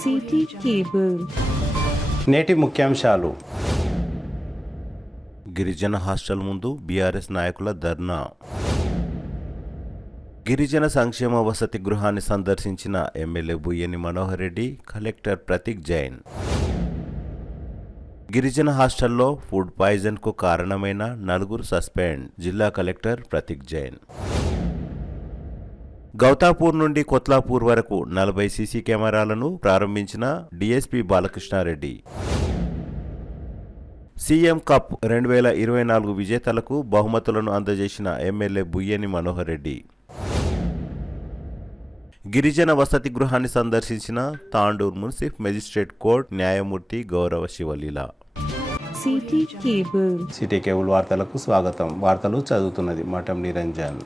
City cable. నేటి ముఖ్యాంశాలు. గిరిజన హాస్టల్ ముందు బీఆర్ఎస్ నాయకుల ధర్నా. గిరిజన సంక్షేమ వసతి గృహాన్ని సందర్శించిన ఎమ్మెల్యే బుయ్యని మనోహర్ రెడ్డి, కలెక్టర్ ప్రతీక్ జైన్. గిరిజన హాస్టల్లో ఫుడ్ పాయిజన్కు కారణమైన 4 సస్పెండ్, జిల్లా కలెక్టర్ ప్రతీక్ జైన్. గౌతాపూర్ నుండి కొత్లాపూర్ వరకు 40 సీసీ కెమెరాలను ప్రారంభించిన డీఎస్పీ బాలకృష్ణారెడ్డి. సీఎం కప్ 2024 విజేతలకు బహుమతులను అందజేసిన ఎమ్మెల్యే బుయ్యని మనోహర్ రెడ్డి. గిరిజన వసతి గృహాన్ని సందర్శించిన తాండూర్ మున్సిఫ్ మెజిస్ట్రేట్ కోర్టు న్యాయమూర్తి గౌరవ శివలీల. సిటీ కేబుల్ వార్తలకు స్వాగతం. వార్తలు చదువుతున్నది మఠం నిరంజన్.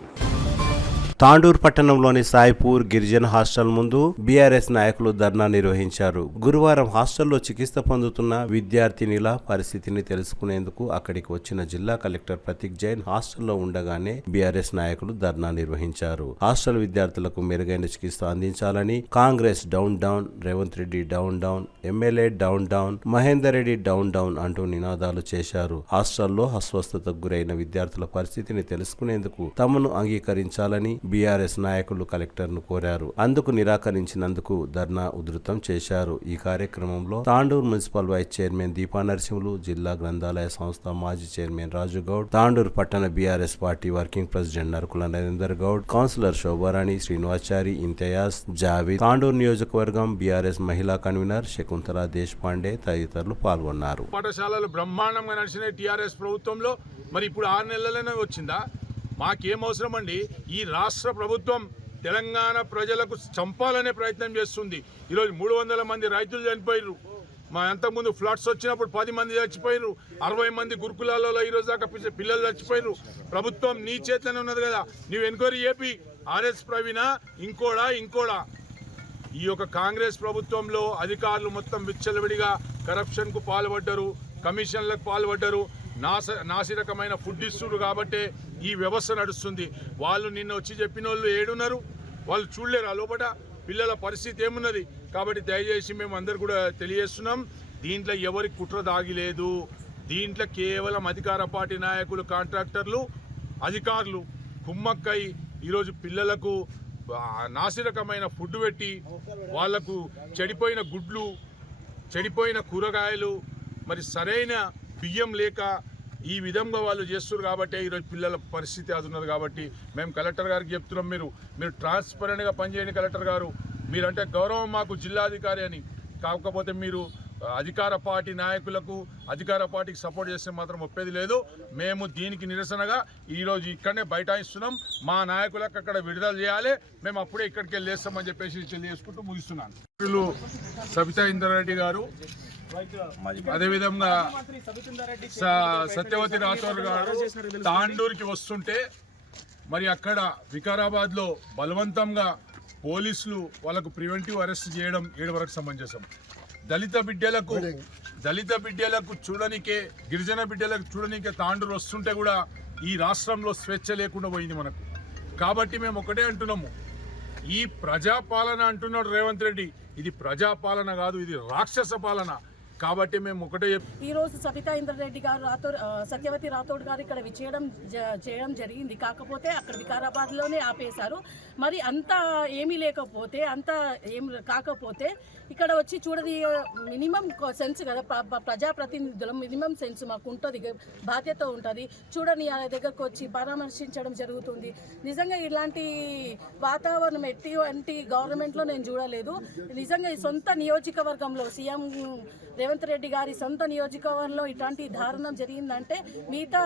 తాండూర్ పట్టణంలోని సాయిపూర్ గిరిజన హాస్టల్ ముందు బీఆర్ఎస్ నాయకులు ధర్నా నిర్వహించారు. గురువారం హాస్టల్లో చికిత్స పొందుతున్న విద్యార్థినిల పరిస్థితిని తెలుసుకునేందుకు అక్కడికి వచ్చిన జిల్లా కలెక్టర్ ప్రతీక్ జైన్ హాస్టల్లో ఉండగానే బీఆర్ఎస్ నాయకులు ధర్నా నిర్వహించారు. హాస్టల్ విద్యార్థులకు మెరుగైన చికిత్స అందించాలని Congress down down, Revanth Reddy down down, MLA down down, Mahender Reddy down down అంటూ నినాదాలు చేశారు. హాస్టల్లో అస్వస్థతకు గురైన విద్యార్థుల పరిస్థితిని తెలుసుకునేందుకు తమను అంగీకరించాలని బీఆర్ఎస్ నాయకులు కలెక్టర్ను కోరారు. అందుకు నిరాకరించినందుకు ధర్నా ఉధృతం చేశారు. ఈ కార్యక్రమంలో Tandur municipal vice chairman Deepa Narasimhulu, జిల్లా గ్రంథాలయ సంస్థ మాజీ చైర్మన్ రాజుగౌడ్, తాండూర్ పట్టణ BRS party working president Narukula Narender Goud, councillor Shobharani, Srinivachari, Imtiyaz, Javeed, Tandur నియోజకవర్గం బీఆర్ఎస్ మహిళా కన్వీనర్ శకుంతల దేశపాండే తదితరులు పాల్గొన్నారు. పాఠశాలలు బ్రహ్మాండంగా నడిచిన టీఆర్ఎస్ ప్రభుత్వంలో మరి ఇప్పుడు 6 నెలలనే వచ్చిందా? మాకేం అవసరం అండి? ఈ రాష్ట్ర ప్రభుత్వం తెలంగాణ ప్రజలకు చంపాలనే ప్రయత్నం చేస్తుంది. ఈరోజు 300 మంది రైతులు చనిపోయారు. మా అంతకుముందు ఫ్లడ్స్ వచ్చినప్పుడు 10 మంది చచ్చిపోయారు. 60 మంది గురుకులాలలో ఈరోజు దాకా పిల్లలు చచ్చిపోయారు. ప్రభుత్వం నీ చేతిలోనే ఉన్నది కదా, నువ్వు ఎంక్వైరీ చేపి ఆర్ఎస్ ప్రవీణ ఇంకోడా ఈ యొక్క కాంగ్రెస్ ప్రభుత్వంలో అధికారులు మొత్తం విచ్చలవిడిగా కరప్షన్కు పాల్పడ్డారు, కమిషన్లకు పాల్పడ్డారు, నాసిరకమైన ఫుడ్ ఇస్తున్నారు. కాబట్టి ఈ వ్యవస్థ నడుస్తుంది. వాళ్ళు నిన్న వచ్చి చెప్పిన వాళ్ళు ఏడున్నారు? వాళ్ళు చూడలేరు ఆ లోపల పిల్లల పరిస్థితి ఏమున్నది. కాబట్టి దయచేసి మేము అందరు కూడా తెలియజేస్తున్నాం, దీంట్లో ఎవరి కుట్ర దాగిలేదు. దీంట్లో కేవలం అధికార పార్టీ నాయకులు, కాంట్రాక్టర్లు, అధికారులు కుమ్మక్కై ఈరోజు పిల్లలకు నాసిరకమైన ఫుడ్ పెట్టి వాళ్లకు చెడిపోయిన గుడ్లు, చెడిపోయిన కూరగాయలు, మరి సరైన బియ్యం లేక ఈ విధంగా వాళ్ళు చేస్తున్నారు. కాబట్టి ఈరోజు పిల్లల పరిస్థితి అది ఉన్నది. కాబట్టి మేము కలెక్టర్ గారికి చెప్తున్నాం, మీరు ట్రాన్స్పరెంట్గా పనిచేయండి కలెక్టర్ గారు. మీరంటే గౌరవం మాకు జిల్లాధికారి అని. కాకపోతే మీరు అధికార పార్టీ నాయకులకు, అధికార పార్టీకి సపోర్ట్ చేస్తే మాత్రం ఒప్పేది లేదు. మేము దీనికి నిరసనగా ఈరోజు ఇక్కడనే బైఠాయిస్తున్నాం. మా నాయకులకు అక్కడ విడుదల చేయాలి, మేము అప్పుడే ఇక్కడికి వెళ్ళి వేస్తామని చెప్పేసి తెలియజేసుకుంటూ ముగిస్తున్నాను. సబితా ఇంద్రారెడ్డి గారు, అదేవిధంగా సత్యవతి రాథోడ్ గారు తాండూరుకి వస్తుంటే మరి అక్కడ వికారాబాద్లో బలవంతంగా పోలీసులు వాళ్ళకు ప్రివెంటివ్ అరెస్ట్ చేయడం 7 వరకు సమంజసం. దళిత బిడ్డలకు చూడనికే, గిరిజన బిడ్డలకు చూడనికే తాండూరు వస్తుంటే కూడా ఈ రాష్ట్రంలో స్వేచ్ఛ లేకుండా పోయింది మనకు. కాబట్టి మేము ఒకటే అంటున్నాము, ఈ ప్రజాపాలన అంటున్నాడు రేవంత్ రెడ్డి, ఇది ప్రజాపాలన కాదు, ఇది రాక్షస పాలన. కాబట్టి మేము ఒకటే ఈరోజు సబితా ఇంద్రారెడ్డి గారు సత్యవతి రాథోడ్ గారు ఇక్కడ చేయడం జరిగింది. కాకపోతే అక్కడ వికారాబాద్లోనే ఆపేశారు. మరి అంత ఏమీ లేకపోతే, అంత ఏం కాకపోతే ఇక్కడ వచ్చి చూడది మినిమం సెన్స్ కదా, ప్రజాప్రతినిధుల మినిమం సెన్స్ మాకు ఉంటుంది, బాధ్యత ఉంటుంది. చూడని దగ్గరకు వచ్చి పరామర్శించడం జరుగుతుంది. నిజంగా ఇలాంటి వాతావరణం ఎటువంటి గవర్నమెంట్లో నేను చూడలేదు. నిజంగా ఈ సొంత నియోజకవర్గంలో సీఎం రేవంత్ రెడ్డి గారి సొంత నియోజకవర్గంలో ఇట్లాంటి దారుణం జరిగిందంటే మిగతా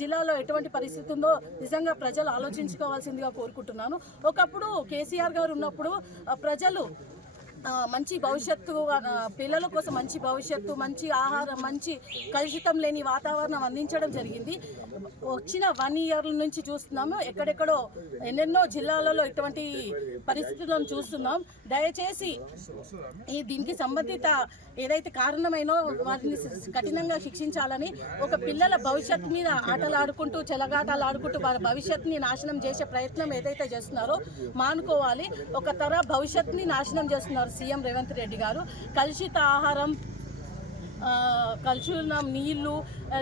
జిల్లాలో ఎటువంటి పరిస్థితి ఉందో నిజంగా ప్రజలు ఆలోచించుకోవాల్సిందిగా కోరుకుంటున్నాను. ఒకప్పుడు కేసీఆర్ గారు ఉన్నప్పుడు ప్రజలు మంచి భవిష్యత్తు, పిల్లల కోసం మంచి భవిష్యత్తు, మంచి ఆహారం, మంచి కలుషితం లేని వాతావరణం అందించడం జరిగింది. వచ్చిన 1 ఇయర్ నుంచి చూస్తున్నాము, ఎక్కడెక్కడో ఎన్నెన్నో జిల్లాలలో ఇటువంటి పరిస్థితులను చూస్తున్నాం. దయచేసి దీనికి సంబంధిత ఏదైతే కారణమైనో వాటిని కఠినంగా శిక్షించాలని, ఒక పిల్లల భవిష్యత్తు మీద ఆటలాడుకుంటూ చెలగాటలాడుకుంటూ వారి భవిష్యత్తుని నాశనం చేసే ప్రయత్నం ఏదైతే చేస్తున్నారో మానుకోవాలి. ఒక తర భవిష్యత్తుని నాశనం చేస్తున్నారు. సీఎం రేవంత్ రెడ్డి గారు కలుషిత ఆహారం, కలుషిత నీళ్లు,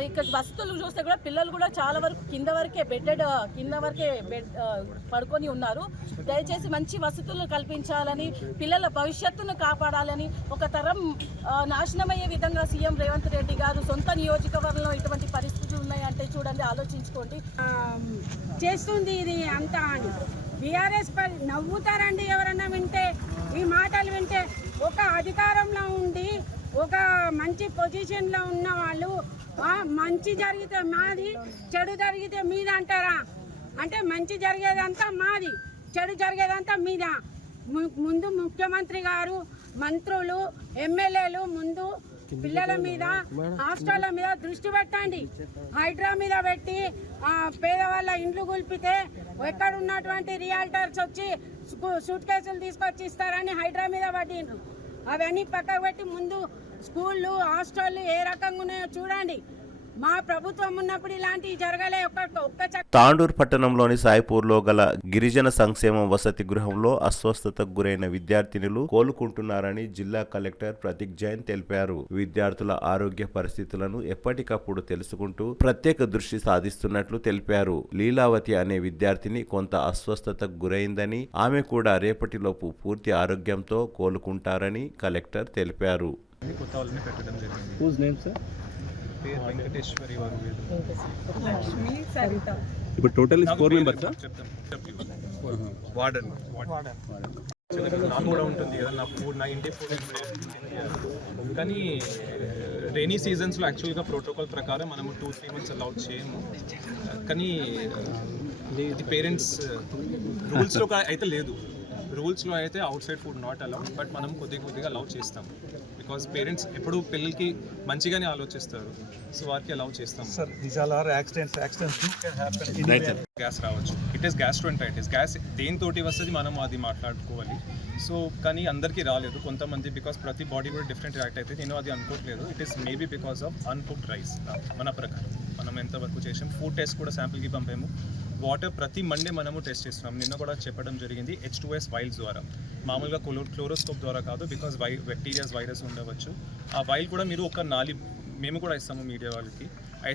ఇక్కడ వసతులు చూస్తే కూడా పిల్లలు కూడా చాలా వరకు కింద వరకే పడుకొని ఉన్నారు. దయచేసి మంచి వసతులు కల్పించాలని, పిల్లల భవిష్యత్తును కాపాడాలని, ఒక తరం నాశనమయ్యే విధంగా సీఎం రేవంత్ రెడ్డి గారు సొంత నియోజకవర్గంలో ఇటువంటి పరిస్థితులు ఉన్నాయంటే చూడండి, ఆలోచించుకోండి. చేస్తుంది ఇది అంతా అని బీఆర్ఎస్ నవ్వుతారండి ఎవరన్నా వింటే, ఈ మాటలు వింటే. ఒక అధికారంలో ఉండి ఒక మంచి పొజిషన్లో ఉన్న వాళ్ళు మంచి జరిగితే మాది, చెడు జరిగితే మీద అంటారా? అంటే మంచి జరిగేదంతా మాది, చెడు జరిగేదంతా మీద. ముందు ముఖ్యమంత్రి గారు, మంత్రులు, ఎమ్మెల్యేలు ముందు పిల్లల మీద, హాస్టళ్ల మీద దృష్టి పెట్టండి. హైడ్రా మీద పెట్టి పేదవాళ్ళ ఇండ్లు కూల్పితే ఎక్కడ ఉన్నటువంటి రియాల్టర్స్ వచ్చి సూట్ కేసులు తీసుకొచ్చి ఇస్తారని హైడ్రా మీద పట్టిండ్రు. అవన్నీ పక్కకు పెట్టి ముందు స్కూళ్ళు, హాస్టళ్ళు ఏ రకంగా ఉన్నాయో చూడండి. మా ప్రభుత్వం ఉన్నప్పుడు ఇలాంటివి జరగలే. తాండూరు పట్టణంలోని సాయిపూర్లో గల గిరిజన సంక్షేమ వసతి గృహంలో అస్వస్థతకు గురైన విద్యార్థినులు కోలుకుంటున్నారని జిల్లా కలెక్టర్ ప్రతీక్ జైన్ తెలిపారు. విద్యార్థుల ఆరోగ్య పరిస్థితులను ఎప్పటికప్పుడు తెలుసుకుంటూ ప్రత్యేక దృష్టి సాధిస్తున్నట్లు తెలిపారు. లీలావతి అనే విద్యార్థిని కొంత అస్వస్థతకు గురైందని, ఆమె కూడా రేపటిలోపు పూర్తి ఆరోగ్యంతో కోలుకుంటారని కలెక్టర్ తెలిపారు. కొత్త వాళ్ళని పెట్టడం జరిగింది. పేరు వెంకటేశ్వరి వారు. ఇప్పుడు టోటల్ 4 మెంబర్స్ వార్డెన్ నాకు కూడా ఉంటుంది కదా, నా ఇంటి ఫుడ్. కానీ రైనీ సీజన్స్లో యాక్చువల్గా ప్రోటోకాల్ ప్రకారం మనము 2-3 మంత్స్ అలౌ చేయము. కానీ ఇది పేరెంట్స్ రూల్స్లో అయితే లేదు. రూల్స్లో అయితే out side food not allowed, but మనం కొద్దిగా అలౌ చేస్తాం. బికాస్ పేరెంట్స్ ఎప్పుడు పిల్లలకి మంచిగానే ఆలోచిస్తారు, సో వారికి అలౌ చేస్తాం. గ్యాస్ రావచ్చు, ఇట్ ఈస్ గ్యాస్ట్రోఎంటరైటిస్. గ్యాస్ దేనితోటి వస్తుంది మనం అది మాట్లాడుకోవాలి. సో కానీ అందరికీ రాలేదు, కొంతమంది బికాస్ ప్రతి బాడీ కూడా డిఫరెంట్ రియాక్ట్ అయితే. నేను అది అనుకోవట్లేదు. It is maybe because of uncooked rice. మన ప్రకారం మనం ఎంతవరకు చేసాం, ఫుడ్ టెస్ట్ కూడా శాంపిల్కి పంపాము. వాటర్ ప్రతి మండే మనము టెస్ట్ చేస్తున్నాం. నిన్న కూడా చెప్పడం జరిగింది H2S వైల్స్ ద్వారా, మామూలుగా క్లోరోస్కోప్ ద్వారా కాదు. బికాస్ బ్యాక్టీరియాస్, వైరస్ ఉండవచ్చు. ఆ వైల్ కూడా మీరు ఒక మేము కూడా ఇస్తాము మీడియా వాళ్ళకి.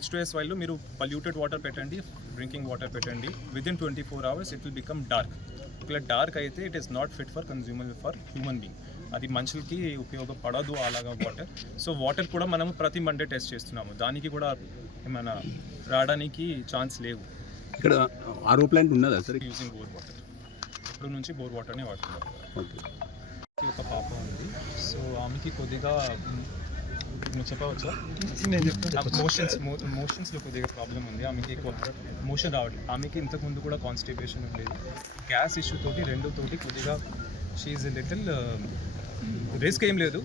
H2S వైల్లో మీరు పొల్యూటెడ్ వాటర్ పెట్టండి, డ్రింకింగ్ వాటర్ పెట్టండి. Within 24 hours it will become dark. ఒకవేళ డార్క్ అయితే it is not fit for consumer for human being. అది మనుషులకి ఉపయోగపడదు అలాగా వాటర్. సో వాటర్ కూడా మనము ప్రతి మండే టెస్ట్ చేస్తున్నాము. దానికి కూడా ఏమైనా రావడానికి ఛాన్స్ లేవు. ఇక్కడ ఆర్ఓ ప్లాంట్ ఉన్నదా సార్? Using bore water. ఇప్పుడు నుంచి బోర్ వాటర్ని వాడుతున్నారు. ఒక పాప ఉంది, సో ఆమెకి కొద్దిగా నువ్వు చెప్పవచ్చా? మోషన్స్లో కొద్దిగా ప్రాబ్లం ఉంది. ఆమెకి మోషన్ రావట్లేదు. ఆమెకి ఇంతకుముందు కూడా కాన్స్టిపేషన్ ఉండేది. గ్యాస్ ఇష్యూ తోటి రెండుతోటి కొద్దిగా షీఈ్ లిటిల్ రిస్క్ ఏం లేదు.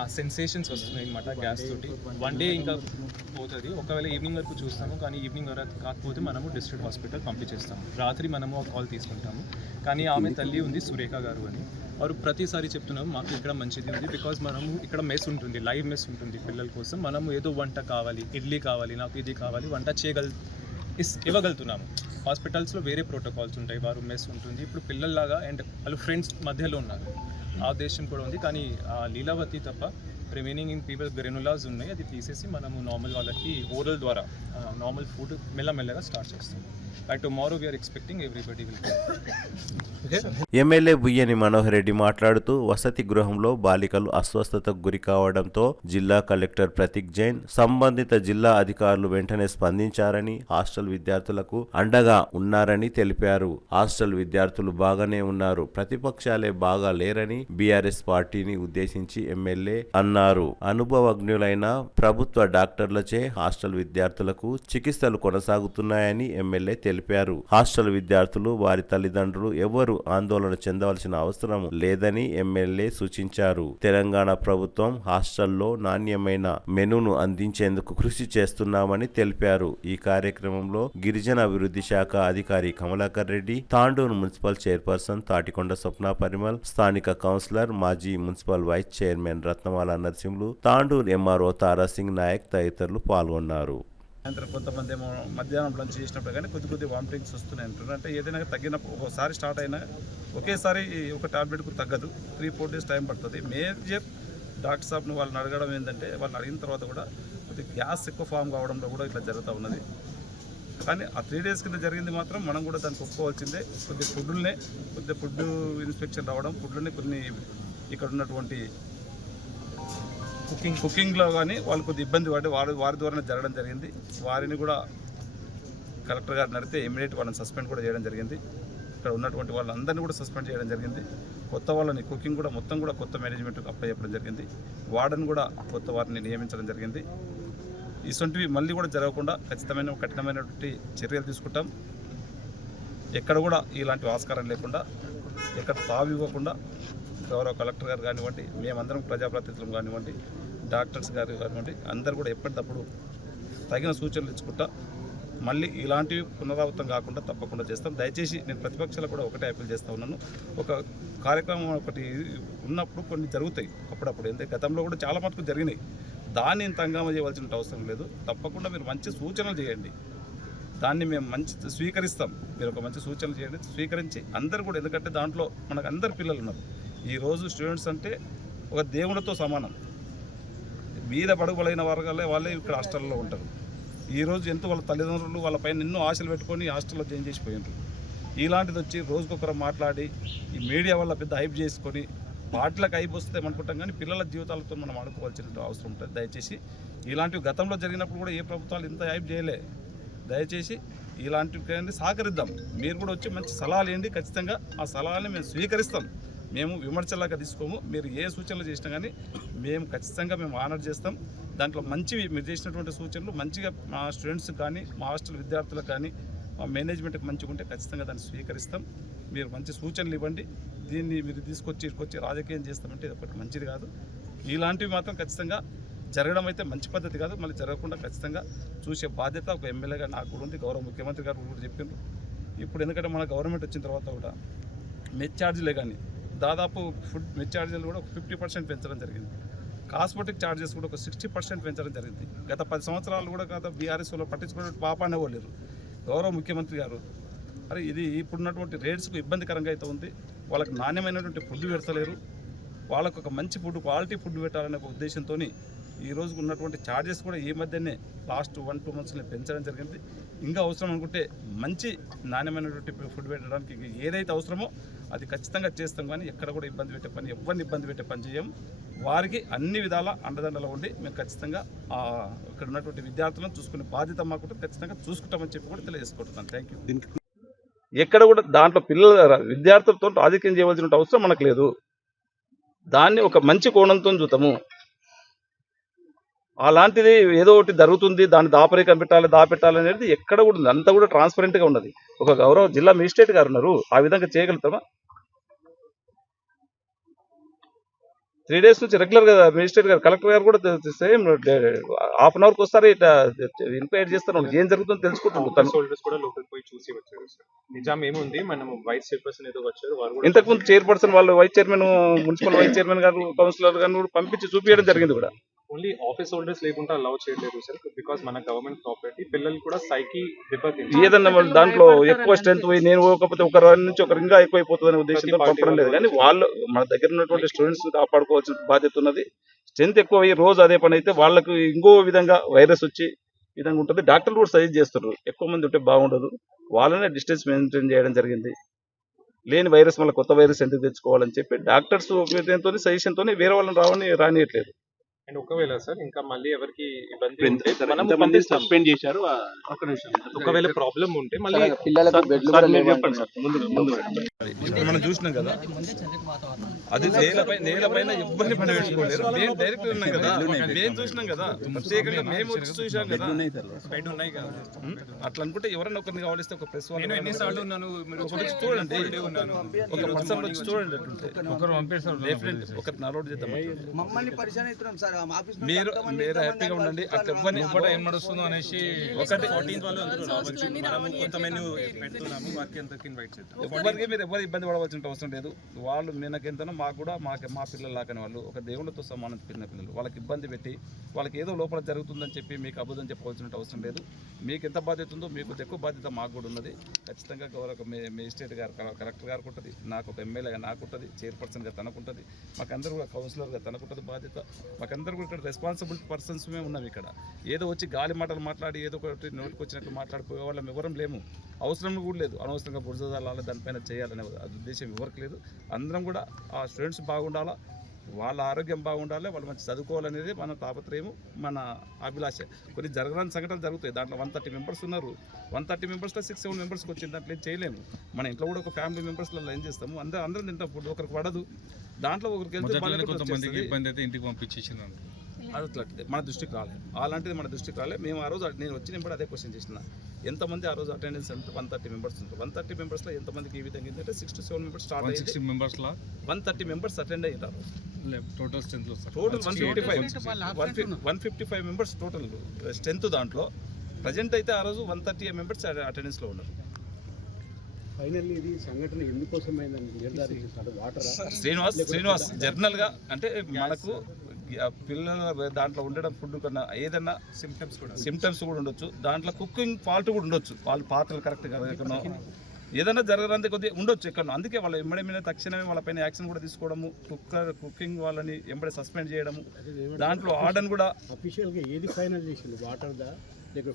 ఆ సెన్సేషన్స్ వస్తున్నాయి అన్నమాట గ్యాస్ తోటి. 1 డే ఇంకా పోతుంది. ఒకవేళ ఈవినింగ్ వరకు చూస్తాము, కానీ ఈవినింగ్ వరకు కాకపోతే మనము డిస్ట్రిక్ట్ హాస్పిటల్ పంపించేస్తాము. రాత్రి మనము ఆ కాల్ తీసుకుంటాము. కానీ ఆమె తల్లి ఉంది సురేఖ గారు అని, వారు ప్రతిసారి చెప్తున్నాము మాకు ఇక్కడ మంచిది ఉంది. బికాజ్ మనము ఇక్కడ మెస్ ఉంటుంది, లైవ్ మెస్ ఉంటుంది పిల్లల కోసం. మనము ఏదో వంట కావాలి, ఇడ్లీ కావాలి, నాకు ఇది కావాలి, వంట ఇవ్వగలుగుతున్నాము. హాస్పిటల్స్లో వేరే ప్రోటోకాల్స్ ఉంటాయి, వారు మెస్ ఉంటుంది. ఇప్పుడు పిల్లల్లాగా అండ్ వాళ్ళు ఫ్రెండ్స్ మధ్యలో ఉన్నారు, ఆ ఉద్దేశం కూడా ఉంది. కానీ ఆ లీలావతి తప్ప రిమైనింగ్ ఇన్ పీపుల్ గ్రెనులాస్ ఉన్నాయి, అది తీసేసి మనము నార్మల్ వాళ్ళకి ఓరల్ ద్వారా నార్మల్ ఫుడ్ మెల్లమెల్లగా స్టార్ట్ చేస్తాం. By tomorrow we are expecting everybody will. MLA Buyyani Manohar Reddy మాట్లాడుతూ వసతి గృహంలో బాలికలు అస్వస్థతకు గురి కావడంతో జిల్లా కలెక్టర్ ప్రతీక్ జైన్ సంబంధిత జిల్లా అధికారులు వెంటనే స్పందించారని, హాస్టల్ విద్యార్థులకు అండగా ఉన్నారని తెలిపారు. హాస్టల్ విద్యార్థులు బాగానే ఉన్నారు, ప్రతిపక్షాలే బాగా లేరని బీఆర్ఎస్ పార్టీని ఉద్దేశించి ఎమ్మెల్యే అన్నారు. అనుభవజ్ఞులైన ప్రభుత్వ డాక్టర్లచే హాస్టల్ విద్యార్థులకు చికిత్సలు కొనసాగుతున్నాయని ఎమ్మెల్యే తెలిపారు. హాస్టల్ విద్యార్థులు, వారి తల్లిదండ్రులు ఎవరు ఆందోళన చెందవలసిన అవసరం లేదని ఎమ్మెల్యే సూచించారు. తెలంగాణ ప్రభుత్వం హాస్టల్లో నాణ్యమైన మెనూను అందించేందుకు కృషి చేస్తున్నామని తెలిపారు. ఈ కార్యక్రమంలో గిరిజన అభివృద్ధి శాఖ అధికారి కమలాకర్ రెడ్డి, తాండూరు మున్సిపల్ చైర్పర్సన్ తాటికొండ స్వప్న పరిమల్, స్థానిక కౌన్సిలర్, మాజీ మున్సిపల్ వైస్ చైర్మన్ రత్నమాల నరసింహులు, తాండూరు ఎంఆర్ఓ తారాసింగ్ నాయక్ తదితరులు పాల్గొన్నారు. సాయంత్రం కొంతమంది ఏమో మధ్యాహ్నం లంచ్ చేసినప్పుడు కానీ కొద్ది వామిటింగ్స్ వస్తున్నాయి అంటున్నారు. అంటే ఏదైనా తగ్గినప్పుడు ఒకసారి స్టార్ట్ అయినా ఒకేసారి ఒక టాబ్లెట్కు తగ్గదు, 3-4 డేస్ టైం పడుతుంది. మేజర్ డాక్టర్ సాబ్ని వాళ్ళని అడగడం ఏంటంటే, వాళ్ళని అడిగిన తర్వాత కూడా కొద్దిగా గ్యాస్ ఎక్కువ ఫామ్ కావడంలో కూడా ఇట్లా జరుగుతూ ఉన్నది. కానీ ఆ 3 డేస్ కింద జరిగింది మాత్రం మనం కూడా దానికి ఒప్పుకోవాల్సిందే. కొద్దిగా ఫుడ్ ఇన్స్పెక్షన్ రావడం, ఫుడ్లోనే కొన్ని ఇక్కడ ఉన్నటువంటి కుకింగ్లో కానీ వాళ్ళు కొద్దిగా ఇబ్బంది పడి వారి ద్వారానే జరగడం జరిగింది. వారిని కూడా కలెక్టర్ గారు నడితే ఇమీడియట్ వాళ్ళని సస్పెండ్ కూడా చేయడం జరిగింది. ఇక్కడ ఉన్నటువంటి వాళ్ళందరినీ కూడా సస్పెండ్ చేయడం జరిగింది. కొత్త వాళ్ళని కుకింగ్ కూడా మొత్తం కూడా కొత్త మేనేజ్మెంట్కి అప్లై చేయడం జరిగింది. వార్డెన్ కూడా కొత్త వారిని నియమించడం జరిగింది. ఇటువంటివి మళ్ళీ కూడా జరగకుండా కఠినమైనటువంటి చర్యలు తీసుకుంటాం. ఎక్కడ కూడా ఇలాంటి ఆస్కారం లేకుండా, ఎక్కడ తావివ్వకుండా గౌరవ కలెక్టర్ గారు కానివ్వండి, మేమందరం ప్రజాప్రతినిధులు కానివ్వండి, డాక్టర్స్ గారు కానివ్వండి, అందరూ కూడా ఎప్పటికప్పుడు తగిన సూచనలు ఇచ్చుకుంటా మళ్ళీ ఇలాంటివి పునరావృతం కాకుండా తప్పకుండా చేస్తాం. దయచేసి నేను ప్రతిపక్షాలకు కూడా ఒకటే అప్పీల్ చేస్తూ ఉన్నాను. ఒక కార్యక్రమం ఒకటి ఉన్నప్పుడు కొన్ని జరుగుతాయి అప్పుడప్పుడు, ఎందుకంటే గతంలో కూడా చాలా మటుకు జరిగినాయి. దాన్ని ఇంత హంగామా చేయవలసిన అవసరం లేదు. తప్పకుండా మీరు మంచి సూచనలు చేయండి, దాన్ని మేము స్వీకరిస్తాం. మీరు ఒక మంచి సూచనలు చేయండి, స్వీకరించి అందరూ కూడా, ఎందుకంటే దాంట్లో మనకు అందరు పిల్లలు ఉన్నారు. ఈరోజు స్టూడెంట్స్ అంటే ఒక దేవునితో సమానం. బీద బడుగులైన వాళ్ళే ఇక్కడ హాస్టల్లో ఉంటారు. ఈరోజు ఎంతో వాళ్ళ తల్లిదండ్రులు వాళ్ళ పైన ఎన్నో ఆశలు పెట్టుకొని హాస్టల్లో చేంజ్ చేసిపోయినారు. ఇలాంటిది వచ్చి రోజుకొకరు మాట్లాడి ఈ మీడియా వల్ల పెద్ద హైప్ చేసుకొని వాటిలకు హైప్ వస్తే అనుకుంటాం, కానీ పిల్లల జీవితాలతో మనం ఆడుకోవాల్సిన అవసరం ఉంటుంది. దయచేసి ఇలాంటివి గతంలో జరిగినప్పుడు కూడా ఏ ప్రభుత్వాలు ఇంత హైప్ చేయలే. దయచేసి ఇలాంటివి సహకరిద్దాం. మీరు కూడా వచ్చి మంచి సలహాలు ఏంటి, ఖచ్చితంగా ఆ సలహాలని మేము స్వీకరిస్తాం. మేము విమర్శలాగా తీసుకోము. మీరు ఏ సూచనలు చేసినా కానీ మేము ఖచ్చితంగా ఆనర్ చేస్తాం. దాంట్లో మంచివి మీరు చేసినటువంటి సూచనలు మంచిగా మా స్టూడెంట్స్కి కానీ, మా హాస్టల్ విద్యార్థులకు కానీ, మా మేనేజ్మెంట్కి మంచిగా ఉంటే ఖచ్చితంగా దాన్ని స్వీకరిస్తాం. మీరు మంచి సూచనలు ఇవ్వండి. దీన్ని మీరు తీసుకొచ్చి రాజకీయం చేస్తామంటే ఇది ఒకటి మంచిది కాదు. ఇలాంటివి మాత్రం ఖచ్చితంగా జరగడం అయితే మంచి పద్ధతి కాదు. మళ్ళీ జరగకుండా ఖచ్చితంగా చూసే బాధ్యత ఒక ఎమ్మెల్యేగా నాకు కూడా ఉంది. గౌరవ ముఖ్యమంత్రి గారు కూడా చెప్పిండ్రు. ఇప్పుడు ఎందుకంటే మన గవర్నమెంట్ వచ్చిన తర్వాత కూడా మెస్ ఛార్జీలే కానీ దాదాపు ఫుడ్ మెస్ ఛార్జీలు కూడా ఒక 50% పెంచడం జరిగింది. కాస్మెటిక్ ఛార్జెస్ కూడా ఒక 60% పెంచడం జరిగింది. గత 10 సంవత్సరాలు కూడా బీఆర్ఎస్లో పట్టించుకునే పాపానే వాళ్ళరు. గౌరవ ముఖ్యమంత్రి గారు అరే ఇది ఇప్పుడున్నటువంటి రేట్స్కు ఇబ్బందికరంగా అయితే ఉంది. వాళ్ళకి నాణ్యమైనటువంటి ఫుడ్ పెడతలేరు. వాళ్ళకు ఒక మంచి ఫుడ్, క్వాలిటీ ఫుడ్ పెట్టాలనే ఒక ఉద్దేశంతో ఈ రోజు ఉన్నటువంటి ఛార్జెస్ కూడా ఈ మధ్యనే లాస్ట్ 1-2 మంత్స్లో పెంచడం జరిగింది. ఇంకా అవసరం అనుకుంటే మంచి నాణ్యమైనటువంటి ఫుడ్ పెట్టడానికి ఏదైతే అవసరమో అది ఖచ్చితంగా చేస్తాం. కానీ ఎక్కడ కూడా ఎవరిని ఇబ్బంది పెట్టే పని చేయం. వారికి అన్ని విధాల అండదండలు ఉండి మేము ఖచ్చితంగా ఇక్కడ ఉన్నటువంటి విద్యార్థులను చూసుకునే బాధ్యత మాకు ఖచ్చితంగా చూసుకుంటామని చెప్పి కూడా తెలియజేసుకుంటున్నాను. Thank you. ఎక్కడ కూడా దాంట్లో విద్యార్థులతో రాజకీయం చేయవలసిన అవసరం మనకు లేదు. దాన్ని ఒక మంచి కోణంతో చూద్దాము. అలాంటిది ఏదో ఒకటి జరుగుతుంది, దాన్ని దాపరికం దాపెట్టాలి అనేది ఎక్కడ కూడా ఉంది. అంతా కూడా ట్రాన్స్పరెంట్గా ఉన్నది. ఒక గౌరవ జిల్లా మేజిస్ట్రేట్ గారు ఉన్నారు, ఆ విధంగా చేయగలుగుతామా? 3 డేస్ నుంచి రెగ్యులర్గా మేజిస్ట్రేట్ గారు, కలెక్టర్ గారు కూడా సేమ్ ½ అవర్కి వస్తారు, ఇట్లా ఎంక్వైరీ చేస్తారు. ఏం జరుగుతుందో తెలుసుకుంటున్నారు. ఇంతకుముందు చైర్పర్సన్ వాళ్ళు vice chairman, municipal vice chairman గారు, కౌన్సిలర్ గారిని కూడా పంపించి చూపించడం జరిగింది కూడా. ఓన్లీ ఆఫీస్ హోల్డర్స్ లేకుండా అలౌ చేయలేదు సార్, బికాస్ మన గవర్నమెంట్ ప్రాపర్టీ. పిల్లలు కూడా సైకి ఏదన్నా దాంట్లో ఎక్కువ స్ట్రెంత్ పోయి నేను పోకపోతే ఒకరి నుంచి ఒకరు ఇంకా ఎక్కువైపోతుందనే ఉద్దేశంతో పంపడం లేదు. కానీ వాళ్ళు మన దగ్గర ఉన్నటువంటి స్టూడెంట్స్ కాపాడుకోవాల్సిన బాధ్యత ఉన్నది. స్ట్రెంత్ ఎక్కువ అయ్యి రోజు అదే పని అయితే వాళ్ళకు ఇంకో విధంగా వైరస్ వచ్చి విధంగా ఉంటుంది. డాక్టర్లు కూడా సజెస్ట్ చేస్తున్నారు ఎక్కువ మంది ఉంటే బాగుండదు, వాళ్ళనే డిస్టెన్స్ మెయింటైన్ చేయడం జరిగింది. లేని వైరస్ మళ్ళీ కొత్త వైరస్ ఎందుకు తెచ్చుకోవాలని చెప్పి డాక్టర్స్ సజెషన్తో వేరే వాళ్ళని రానియట్లేదు. అండ్ ఒకవేళ సార్ ఇంకా మళ్ళీ ఎవరికి ఇబ్బంది సస్పెండ్ చేశారు. ఒకవేళ ప్రాబ్లం ఉంటే మళ్ళీ మనం చూసినాం కదా, అది నేలపైన ఇబ్బంది పని పెట్టుకోలేరు. మేము డైరెక్ట్ ఉన్నాం కదా, మేము చూసినాం కదా, ప్రత్యేకంగా మేము వచ్చి చూసాం కదా. అట్లా అనుకుంటే ఎవరైనా ఒకరిని కావాలిస్తే ఒక ప్రెస్ వాళ్ళు ఎన్నిసార్లు ఉన్నాను చూడండి, ఒక పర్సన్ వచ్చి చూడండి, ఒకరు పంపిస్తారు, ఒకరు నాలోడ్ చేద్దాం. మీరు హ్యాపీగా ఉండండి. అక్కడ ఏం నడుస్తుందో అనేసి ఒకటి 14th వాళ్ళు అందరూ రావచ్చు. కొంతమంది పెడుతున్నాము, వారికి ఎంతకి ఇన్వైట్ చేద్దాం. ఎవరికి మీరు ఎవరు ఇబ్బంది పడవచ్చు. కావాల్సిన అవసరం లేదు. వాళ్ళు మీనకెంతనో మాకు కూడా మా పిల్లలు లాకని వాళ్ళు ఒక దేవుళ్ళతో సమానం పిన్న పిల్లలు. వాళ్ళకి ఇబ్బంది పెట్టి వాళ్ళకి ఏదో లోపల జరుగుతుందని చెప్పి మీకు అబద్ధం చెప్పవలసిన అవసరం లేదు. మీకు ఎంత బాధ్యత ఉందో మీకు ఎక్కువ బాధ్యత మాకు కూడా ఉన్నది. ఖచ్చితంగా గౌరవ మేజిస్ట్రేట్ గారు, కలెక్టర్ గారికి ఉంటుంది, నాకు ఒక ఎమ్మెల్యేగా నాకు ఉంటుంది, చైర్పర్సన్గా తనకుంటుంది, మాకందరూ కూడా కౌన్సిలర్గా తనకుంటుంది బాధ్యత. మాకందరూ కూడా ఇక్కడ రెస్పాన్సిబుల్ పర్సన్స్ ఉన్నాం. ఇక్కడ ఏదో వచ్చి గాలి మాటలు మాట్లాడి ఏదో ఒకటి నోటికి వచ్చినట్లు మాట్లాడిపోయే వాళ్ళం ఎవరం లేము, అవసరం కూడా లేదు. అనవసరంగా బురదలాల దానిపైన చేయాలనే ఉద్దేశం ఎవరికి లేదు. అందరం కూడా ఆ స్టూడెంట్స్ బాగుండాలా, వాళ్ళ ఆరోగ్యం బాగుండాలి, వాళ్ళు మంచి చదువుకోవాలనేది మన తాపత్రయము, మన అభిలాష. కొన్ని జరగని సంఘటనలు జరుగుతాయి. దాంట్లో 130 మెంబర్స్ ఉన్నారు. 130 మెంబర్స్లో 6-7 మెంబర్స్కి వచ్చింది. దాంట్లో ఏం చేయలేము. మన ఇంట్లో కూడా ఒక ఫ్యామిలీ మెంబర్స్లో ఏం చేస్తాము, అందరం తింటాం ఫుడ్, ఒకరికి పడదు. దాంట్లో ఒకరికి కొంతమందికి ఇబ్బంది అయితే ఇంటికి పంపించేసింది. అది అట్లాంటిది మన దృష్టికి రాలేదు. అలాంటిది మన దృష్టికి రాలేదు. మేము ఆ రోజు నేను వచ్చినప్పుడు అదే క్వశ్చన్ చేసిన, ఎంతమంది ఆ రోజు అటెండెన్స్ అంటే 130 మెంబర్స్ ఉంటారు. 130 మెంబర్స్లో ఎంతమందికి ఈ విధంగా ఏంటంటే 6 to 7 మెంబర్స్ స్టార్ట్ అయ్యింది. 160 మెంబర్స్లో 130 మెంబర్స్ అటెండ్ అయ్యారు. Total strength total 155 members total strength. దాంట్లో ప్రజెంట్ అయితే ఆ రోజు 130 మెంబర్స్ అటెండెన్స్లో ఉన్నారు. ఫైనల్లీ ఇది సంఘటన ఎందుకోసమైందని నిర్ధారించారు వాటర్ శ్రీనివాస్ జర్నల్గా అంటే మనకు పిల్లల దాంట్లో ఉండడం ఫుడ్ కన్నా ఏదన్నా సిమ్టమ్స్ కూడా ఉండొచ్చు. దాంట్లో కుకింగ్ ఫాల్ట్ కూడా ఉండొచ్చు. వాళ్ళు పాత్రలు కరెక్ట్గా ఎక్కడో ఏదైనా జరగడానికి కొద్దిగా ఉండొచ్చు ఎక్కడో. అందుకే వాళ్ళ ఎంబడే తక్షణమే వాళ్ళపైన యాక్షన్ కూడా తీసుకోవడము, కుకింగ్ వాళ్ళని ఎంబడే సస్పెండ్ చేయడము. దాంట్లో ఆర్డర్ కూడా అఫీషియల్గా ఏది ఫైనల్ చేసింది, వాటర్ దా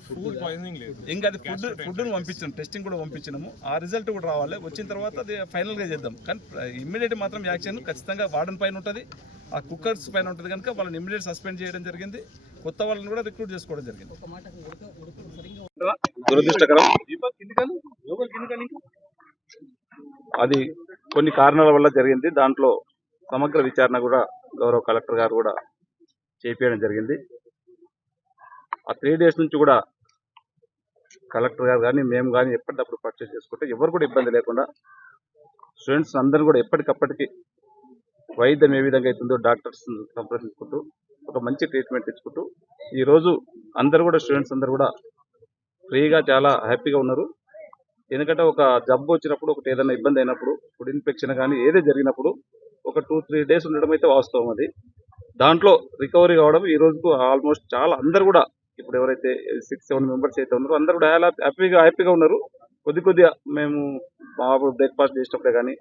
ఫుడ్ పాయిజనింగ్ లేదు. ఇంకా అది ఫుడ్ను పంపించాము, టెస్టింగ్ కూడా పంపించినాము. ఆ రిజల్ట్ కూడా రావాలి. వచ్చిన తర్వాత అది ఫైనల్గా చేద్దాం. కానీ ఇమ్మీడియట్ మాత్రం యాక్షన్ ఖచ్చితంగా వార్డెన్ పైన ఉంటుంది, ఆ కుక్కర్స్ పైన ఉంటుంది. కనుక వాళ్ళని ఇమ్మీడియట్ సస్పెండ్ చేయడం జరిగింది. కొత్త వాళ్ళని కూడా రిక్రూట్ చేసుకోవడం జరిగింది. దురదృష్టకరం. అది కొన్ని కారణాల వల్ల జరిగింది. దాంట్లో సమగ్ర విచారణ కూడా గౌరవ కలెక్టర్ గారు కూడా చేపించడం జరిగింది. ఆ 3 days నుంచి కూడా కలెక్టర్ గారు కానీ మేము కానీ ఎప్పటికప్పుడు పర్చేస్ చేసుకుంటే ఎవరు కూడా ఇబ్బంది లేకుండా స్టూడెంట్స్ అందరూ కూడా ఎప్పటికప్పటికి వైద్యం ఏ విధంగా అవుతుందో డాక్టర్స్ సంప్రదించుకుంటూ ఒక మంచి ట్రీట్మెంట్ ఇచ్చుకుంటూ ఈరోజు అందరూ కూడా స్టూడెంట్స్ అందరూ కూడా ఫ్రీగా చాలా హ్యాపీగా ఉన్నారు. ఎందుకంటే ఒక జబ్బు వచ్చినప్పుడు, ఒకటి ఏదైనా ఇబ్బంది అయినప్పుడు, ఫుడ్ ఇన్ఫెక్షన్ కానీ ఏదే జరిగినప్పుడు ఒక 2-3 days ఉండడం అయితే వాస్తవం. అది దాంట్లో రికవరీ కావడం ఈ రోజుకు ఆల్మోస్ట్ చాలా అందరూ కూడా ఇప్పుడు ఎవరైతే 6-7 మెంబర్స్ అయితే ఉన్నారో అందరూ కూడా హ్యాపీగా ఉన్నారు. కొద్దిగా మేము మామూలు బ్రేక్ఫాస్ట్ చేసినప్పుడే కానీ,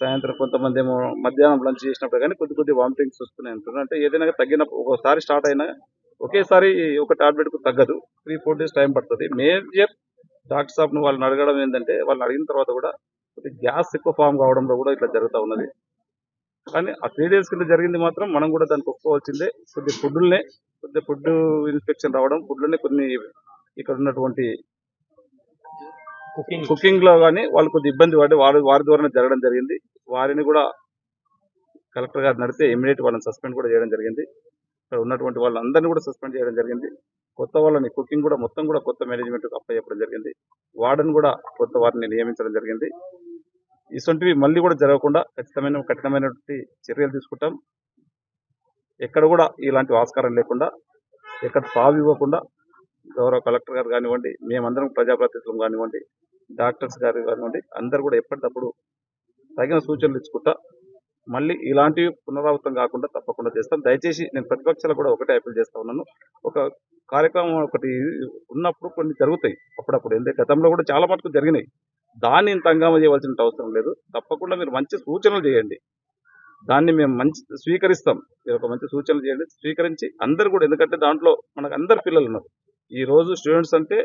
సాయంత్రం కొంతమంది ఏమో మధ్యాహ్నం లంచ్ చేసినప్పుడే కానీ కొద్ది వామిటింగ్స్ వస్తున్నాయి అంటున్నారు. అంటే ఏదైనా తగ్గినప్పుడు ఒకసారి స్టార్ట్ అయినా ఒకేసారి ఒక టాబ్లెట్కు తగ్గదు. 3-4 days టైం పడుతుంది. మేజర్ డాక్టర్ సాబ్ను వాళ్ళని అడగడం ఏంటంటే, వాళ్ళని అడిగిన తర్వాత కూడా కొద్దిగా గ్యాస్ ఎక్కువ ఫామ్ కావడంలో కూడా ఇట్లా జరుగుతూ ఉన్నది. కానీ ఆ 3 days కింద జరిగింది మాత్రం మనం కూడా దానికి ఒప్పుకోవాల్సిందే. కొద్దిగా ఫుడ్ ఇన్ఫెక్షన్ రావడం, ఫుడ్లోనే కొన్ని ఇక్కడ ఉన్నటువంటి కుకింగ్ లో కానీ వాళ్ళు కొద్ది ఇబ్బంది పడి వారి ద్వారా జరగడం జరిగింది. వారిని కూడా కలెక్టర్ గారు నడితే ఇమీడియట్ వాళ్ళని సస్పెండ్ కూడా చేయడం జరిగింది. ఇక్కడ ఉన్నటువంటి వాళ్ళందరినీ కూడా సస్పెండ్ చేయడం జరిగింది. కొత్త వాళ్ళని కుకింగ్ కూడా మొత్తం కూడా కొత్త మేనేజ్మెంట్ అప్పచెప్పడం జరిగింది. వార్డెన్ కూడా కొత్త వారిని నియమించడం జరిగింది. ఇటువంటివి మళ్ళీ కూడా జరగకుండా కఠినమైనటువంటి చర్యలు తీసుకుంటాం. ఎక్కడ కూడా ఇలాంటి ఆస్కారం లేకుండా, ఎక్కడ తావు ఇవ్వకుండా గౌరవ కలెక్టర్ గారు కానివ్వండి, మేమందరం ప్రజాప్రతినిధులు కానివ్వండి, డాక్టర్స్ గారు కానివ్వండి, అందరూ కూడా ఎప్పటికప్పుడు తగిన సూచనలు ఇచ్చుకుంటా మళ్ళీ ఇలాంటివి పునరావృతం కాకుండా తప్పకుండా చేస్తాం. దయచేసి నేను ప్రతిపక్షాలు కూడా ఒకటే అప్పీల్ చేస్తా ఉన్నాను. ఒక కార్యక్రమం ఒకటి ఉన్నప్పుడు కొన్ని జరుగుతాయి అప్పుడప్పుడు. ఎందుకంటే గతంలో కూడా చాలా మటుకు జరిగినాయి. దాన్ని ఇంత హంగామా చేయవలసిన అవసరం లేదు. తప్పకుండా మీరు మంచి సూచనలు చేయండి, దాన్ని మేము స్వీకరిస్తాం. మీరు ఒక మంచి సూచనలు చేయండి, స్వీకరించి అందరు కూడా, ఎందుకంటే దాంట్లో మనకు అందరు పిల్లలు ఉన్నారు. ఈ రోజు స్టూడెంట్స్ అంటే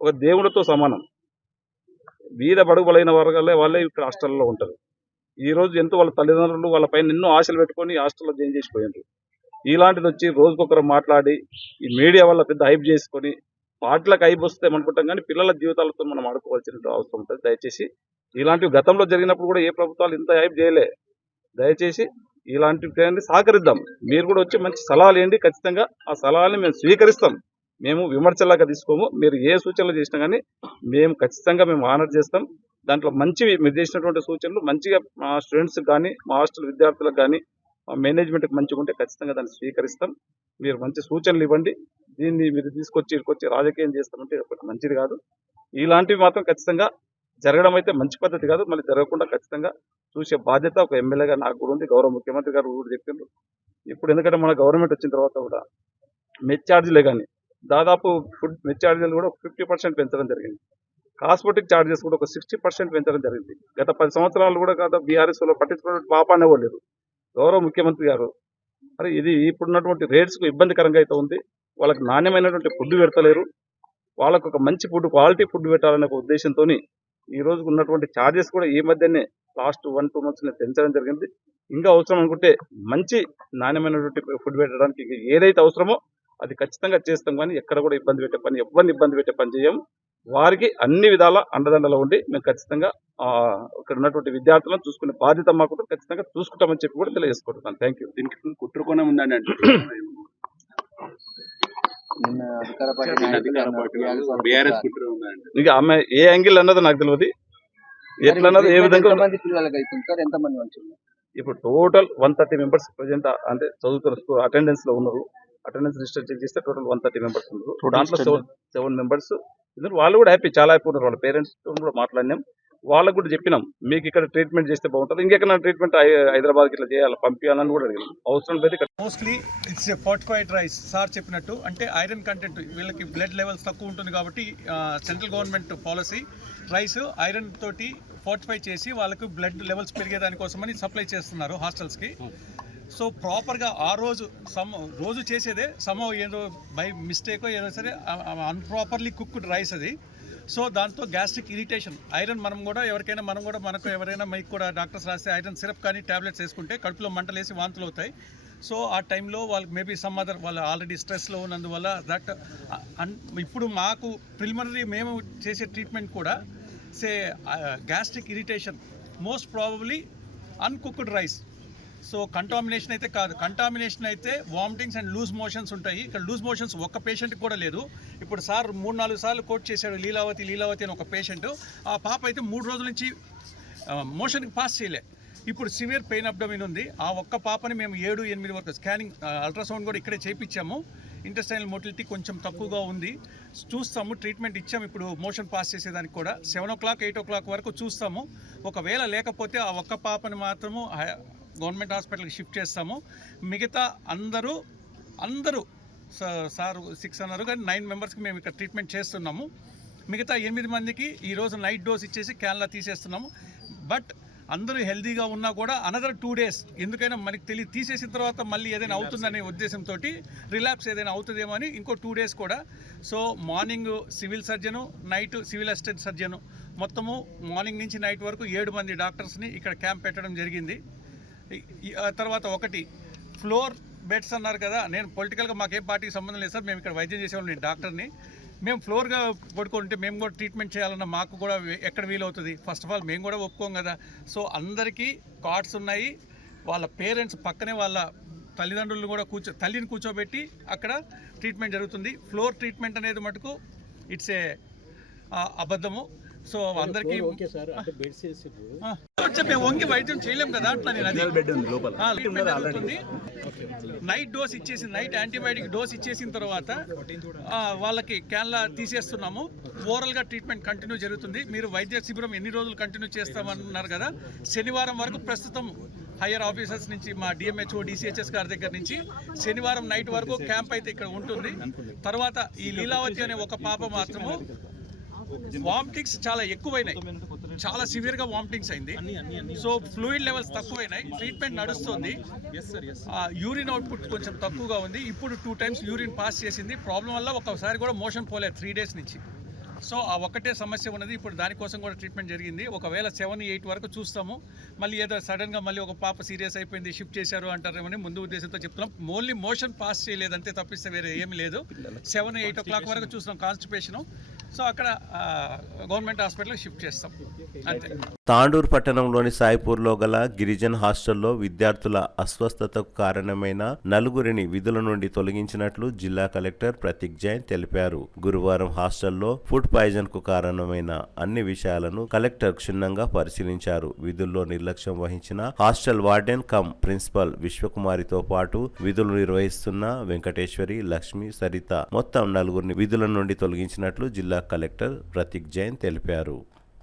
ఒక దేవుడితో సమానం. బీద బడుగు బలైన వాళ్ళే ఇక్కడ హాస్టల్లో ఉంటారు. ఈ రోజు ఎంతో వాళ్ళ తల్లిదండ్రులు వాళ్ళ పైన ఎన్నో ఆశలు పెట్టుకొని హాస్టల్లో జాయిన్ చేసిపోయినారు. ఇలాంటిది వచ్చి రోజుకొకరు మాట్లాడి ఈ మీడియా వల్ల పెద్ద హైప్ చేసుకొని వాటిలకు హైప్ వస్తే అనుకుంటాం, కానీ పిల్లల జీవితాలతో మనం ఆడుకోవాల్సిన అవసరం ఉంటుంది. దయచేసి ఇలాంటివి గతంలో జరిగినప్పుడు కూడా ఏ ప్రభుత్వాలు ఇంత హైప్ చేయలే. దయచేసి ఇలాంటివి సహకరిద్దాం. మీరు కూడా వచ్చి మంచి సలహాలు ఏంటి, ఖచ్చితంగా ఆ సలహాలని మేము స్వీకరిస్తాం. మేము విమర్శలాగా తీసుకోము. మీరు ఏ సూచనలు చేసినా కానీ మేము ఖచ్చితంగా ఆనర్ చేస్తాం. దాంట్లో మంచివి మీరు చేసినటువంటి సూచనలు మంచిగా మా స్టూడెంట్స్ కానీ, మా హాస్టల్ విద్యార్థులకు కానీ, మా మేనేజ్మెంట్కి మంచిగా ఉంటే ఖచ్చితంగా దాన్ని స్వీకరిస్తాం. మీరు మంచి సూచనలు ఇవ్వండి. దీన్ని మీరు తీసుకొచ్చి రాజకీయం చేస్తామంటే ఒకటి మంచిది కాదు. ఇలాంటివి మాత్రం ఖచ్చితంగా జరగడం అయితే మంచి పద్ధతి కాదు. మళ్ళీ జరగకుండా ఖచ్చితంగా చూసే బాధ్యత ఒక ఎమ్మెల్యేగా నాకు కూడా ఉంది. గౌరవ ముఖ్యమంత్రి గారు కూడా చెప్పిండ్రు. ఇప్పుడు ఎందుకంటే మన గవర్నమెంట్ వచ్చిన తర్వాత కూడా మెస్ ఛార్జీలే కానీ దాదాపు ఫుడ్ మెస్ ఛార్జీలు కూడా 50% పెంచడం జరిగింది. కాస్మెటిక్ ఛార్జెస్ కూడా ఒక 60% పెంచడం జరిగింది. గత 10 సంవత్సరాలు కూడా కాదు బీఆర్ఎస్లో పట్టించుకున్న పాపానే లేదు. గౌరవ ముఖ్యమంత్రి గారు మరి ఇది ఇప్పుడున్నటువంటి రేట్స్కు ఇబ్బందికరంగా అయితే ఉంది. వాళ్ళకి నాణ్యమైనటువంటి ఫుడ్ పెడతలేరు. వాళ్ళకు ఒక మంచి ఫుడ్, క్వాలిటీ ఫుడ్ పెట్టాలనే ఒక ఉద్దేశంతో ఈ రోజు ఉన్నటువంటి ఛార్జెస్ కూడా ఈ మధ్యనే లాస్ట్ 1-2 months పెంచడం జరిగింది. ఇంకా అవసరం అనుకుంటే మంచి నాణ్యమైనటువంటి ఫుడ్ పెట్టడానికి ఏదైతే అవసరమో అది ఖచ్చితంగా చేస్తాం. కానీ ఎక్కడ కూడా ఇబ్బంది పెట్టే పని, ఎవరిని ఇబ్బంది పెట్టే పని చేయం. వారికి అన్ని విధాల అండదండలో ఉండి మేము ఖచ్చితంగా ఇక్కడ ఉన్నటువంటి విద్యార్థులను చూసుకునే బాధ్యత మాకు ఖచ్చితంగా చూసుకుంటామని చెప్పి కూడా తెలియజేసుకుంటున్నాను. Thank you. దీనికి కుట్రకోణం ఉందని అంటే బీఆర్ఎస్ కుట్ర ఉందండి. ఇక ఆమె ఏ యాంగిల్ అన్నది నాకు తెలియదు, ఎట్లా అన్నది ఏ విధంగా. ఇప్పుడు టోటల్ 130 మెంబర్స్ ప్రజెంట్ అంటే చదువుతున్న స్కూల్ అటెండెన్స్ లో ఉన్నారు. అటెండెన్స్ రిజిస్టర్ చెక్ చేస్తే టోటల్ 130 మెంబర్స్ ఉన్నారు. దాంట్లో 7 మెంబర్స్ వాళ్ళు కూడా హ్యాపీ, చాలా హ్యాపీ ఉన్నారు. వాళ్ళ పేరెంట్స్ తో కూడా మాట్లాడినాం. వాళ్ళకు కూడా చెప్పినాం మీకు ఇక్కడ ట్రీట్మెంట్ చేస్తే బాగుంటుంది, ఇంకెక్కడ ట్రీట్మెంట్ హైదరాబాద్కి ఇట్లా చేయాలి పంపించాలని కూడా అడిగినాం. అవసరం లేదు. Mostly it's a fortified rice. Sir చెప్పినట్టు అంటే ఐరన్ కంటెంట్ వీళ్ళకి బ్లడ్ లెవెల్స్ తక్కువ ఉంటుంది కాబట్టి central government policy rice iron తోటి ఫోర్టిఫై చేసి వాళ్ళకు బ్లడ్ లెవెల్స్ పెరిగేదానికోసమని సప్లై చేస్తున్నారు హాస్టల్స్కి. సో ప్రాపర్గా ఆ రోజు చేసేదే ఏదో బై మిస్టేకో ఏదో సరే అన్ప్రాపర్లీ కుక్డ్ రైస్ అది. సో దాంతో గ్యాస్ట్రిక్ ఇరిటేషన్, ఐరన్ మనకు ఎవరైనా మైక్ కూడా డాక్టర్స్ రాస్తే ఐరన్ సిరప్ కానీ ట్యాబ్లెట్స్ వేసుకుంటే కడుపులో మంటలేసి వాంతులు అవుతాయి. సో ఆ టైంలో వాళ్ళకి మేబీ సమ్ అదర్ వాళ్ళు ఆల్రెడీ స్ట్రెస్లో ఉన్నందువల్ల దట్ ఇప్పుడు మాకు ప్రిలిమినరీ మేము చేసే ట్రీట్మెంట్ కూడా gastric irritation most probably uncooked rice. So contamination అయితే కాదు. కంటామినేషన్ అయితే వామిటింగ్స్ అండ్ లూజ్ మోషన్స్ ఉంటాయి. ఇక్కడ లూజ్ మోషన్స్ ఒక్క పేషెంట్కి కూడా లేదు. ఇప్పుడు సార్ 3-4 సార్లు కోట్ చేశాడు లీలావతి అని ఒక పేషెంట్. ఆ పాప అయితే 3 రోజుల నుంచి మోషన్కి పాస్ చేయలే. ఇప్పుడు సివియర్ పెయిన్ అబ్డమిన్ ఉంది. ఆ ఒక్క పాపని మేము 7-8 వరకు స్కానింగ్ అల్ట్రాసౌండ్ కూడా ఇక్కడే చేయించాము. ఇంటెస్టైనల్ మోటిలిటీ కొంచెం తక్కువగా ఉంది, చూస్తాము. ట్రీట్మెంట్ ఇచ్చాము. ఇప్పుడు మోషన్ పాస్ చేసేదానికి కూడా 7 o'clock 8 o'clock వరకు చూస్తాము. ఒకవేళ లేకపోతే ఆ ఒక్క పాపని మాత్రము గవర్నమెంట్ హాస్పిటల్కి షిఫ్ట్ చేస్తాము. మిగతా అందరూ సార్ 6 అన్నారు కానీ 9 మెంబర్స్కి మేము ఇక్కడ ట్రీట్మెంట్ చేస్తున్నాము. మిగతా 8 మందికి ఈరోజు నైట్ డోస్ ఇచ్చేసి క్యాన్లా తీసేస్తున్నాము. బట్ అందరూ హెల్తీగా ఉన్నా కూడా అనదర్ 2 days ఎందుకైనా మనకి తీసేసిన తర్వాత మళ్ళీ ఏదైనా అవుతుందనే ఉద్దేశంతో రిలాప్స్ ఏదైనా అవుతుందేమో అని ఇంకో 2 days కూడా. So morning civil surgeon, night civil assistant surgeon, మొత్తము మార్నింగ్ నుంచి నైట్ వరకు 7 మంది డాక్టర్స్ని ఇక్కడ క్యాంప్ పెట్టడం జరిగింది. తర్వాత ఒకటి ఫ్లోర్ బెడ్స్ అన్నారు కదా, నేను పొలిటికల్గా మాకేం పార్టీకి సంబంధం లేదు సార్, మేము ఇక్కడ వైద్యం చేసేవాళ్ళం, నేను డాక్టర్ని. మేము ఫ్లోర్గా పడుకుంటే మేము కూడా ట్రీట్మెంట్ చేయాలన్న మాకు కూడా ఎక్కడ వీలవుతుంది? ఫస్ట్ ఆఫ్ ఆల్ మేము కూడా ఒప్పుకోం కదా. సో అందరికీ కార్డ్స్ ఉన్నాయి. వాళ్ళ పేరెంట్స్ పక్కనే వాళ్ళ తల్లిదండ్రులను కూడా తల్లిని కూర్చోబెట్టి అక్కడ ట్రీట్మెంట్ జరుగుతుంది. ఫ్లోర్ ట్రీట్మెంట్ అనేది మటుకు ఇట్స్ ఏ అబద్ధము. సో అందరికీ మేము వంగి వైద్యం చేయలేం కదా, అట్లా నేను అది జరుగుతుంది. నైట్ డోస్ ఇచ్చేసి నైట్ యాంటీబయాటిక్ డోస్ ఇచ్చేసిన తర్వాత వాళ్ళకి క్యాన్లా తీసేస్తున్నాము. ఓరల్గా ట్రీట్మెంట్ కంటిన్యూ జరుగుతుంది. మీరు వైద్య శిబిరం ఎన్ని రోజులు కంటిన్యూ చేస్తామన్నారు కదా, శనివారం వరకు ప్రస్తుతం హయ్యర్ ఆఫీసర్స్ నుంచి మా డిఎంహెచ్ఓ డిసిహెచ్ఎస్ గారి దగ్గర నుంచి శనివారం నైట్ వరకు క్యాంప్ అయితే ఇక్కడ ఉంటుంది. తర్వాత ఈ లీలావతి అనే ఒక పాప మాత్రము వామిటింగ్స్ చాలా ఎక్కువైనాయి, చాలా సివియర్గా వామిటింగ్స్ అయింది. సో ఫ్లూయిడ్ లెవెల్స్ తక్కువైనాయి. ట్రీట్మెంట్ నడుస్తుంది. యూరిన్ అవుట్పుట్ కొంచెం తక్కువగా ఉంది. ఇప్పుడు 2 times యూరిన్ పాస్ చేసింది. ప్రాబ్లం వల్ల ఒకసారి కూడా మోషన్ పోలేదు 3 days నుంచి. సో ఆ ఒక్కటే సమస్య ఉన్నది. ఇప్పుడు దానికోసం కూడా ట్రీట్మెంట్ జరిగింది. ఒకవేళ 7-8 వరకు చూస్తాము. మళ్ళీ ఏదో సడన్గా మళ్ళీ ఒక పాప సీరియస్ అయిపోయింది షిఫ్ట్ చేశారు అంటారేమని ముందు ఉద్దేశంతో చెప్తున్నాం. ఓన్లీ మోషన్ పాస్ చేయలేదు అంతే, తప్పిస్తే వేరే ఏమీ లేదు. 7-8 o'clock వరకు చూస్తున్నాం కాన్స్టిపేషను. సో అక్కడ గవర్నమెంట్ హాస్పిటల్కి షిఫ్ట్ చేస్తాం అంతే. తాండూర్ పట్టణంలోని సాయిపూర్లో గల గిరిజన్ హాస్టల్లో విద్యార్థుల అస్వస్థతకు కారణమైన 4గురిని విధుల నుండి తొలగించినట్లు జిల్లా కలెక్టర్ ప్రతీక్ జైన్ తెలిపారు. గురువారం హాస్టల్లో ఫుడ్ పాయిజన్ కు కారణమైన అన్ని విషయాలను కలెక్టర్ క్షుణ్ణంగా పరిశీలించారు. విధుల్లో నిర్లక్ష్యం వహించిన హాస్టల్ వార్డెన్ కమ్ ప్రిన్సిపల్ విశ్వకుమారితో పాటు విధులు నిర్వహిస్తున్న వెంకటేశ్వరి, లక్ష్మి, సరిత మొత్తం 4గురిని విధుల నుండి తొలగించినట్లు జిల్లా కలెక్టర్ ప్రతీక్ జైన్ తెలిపారు.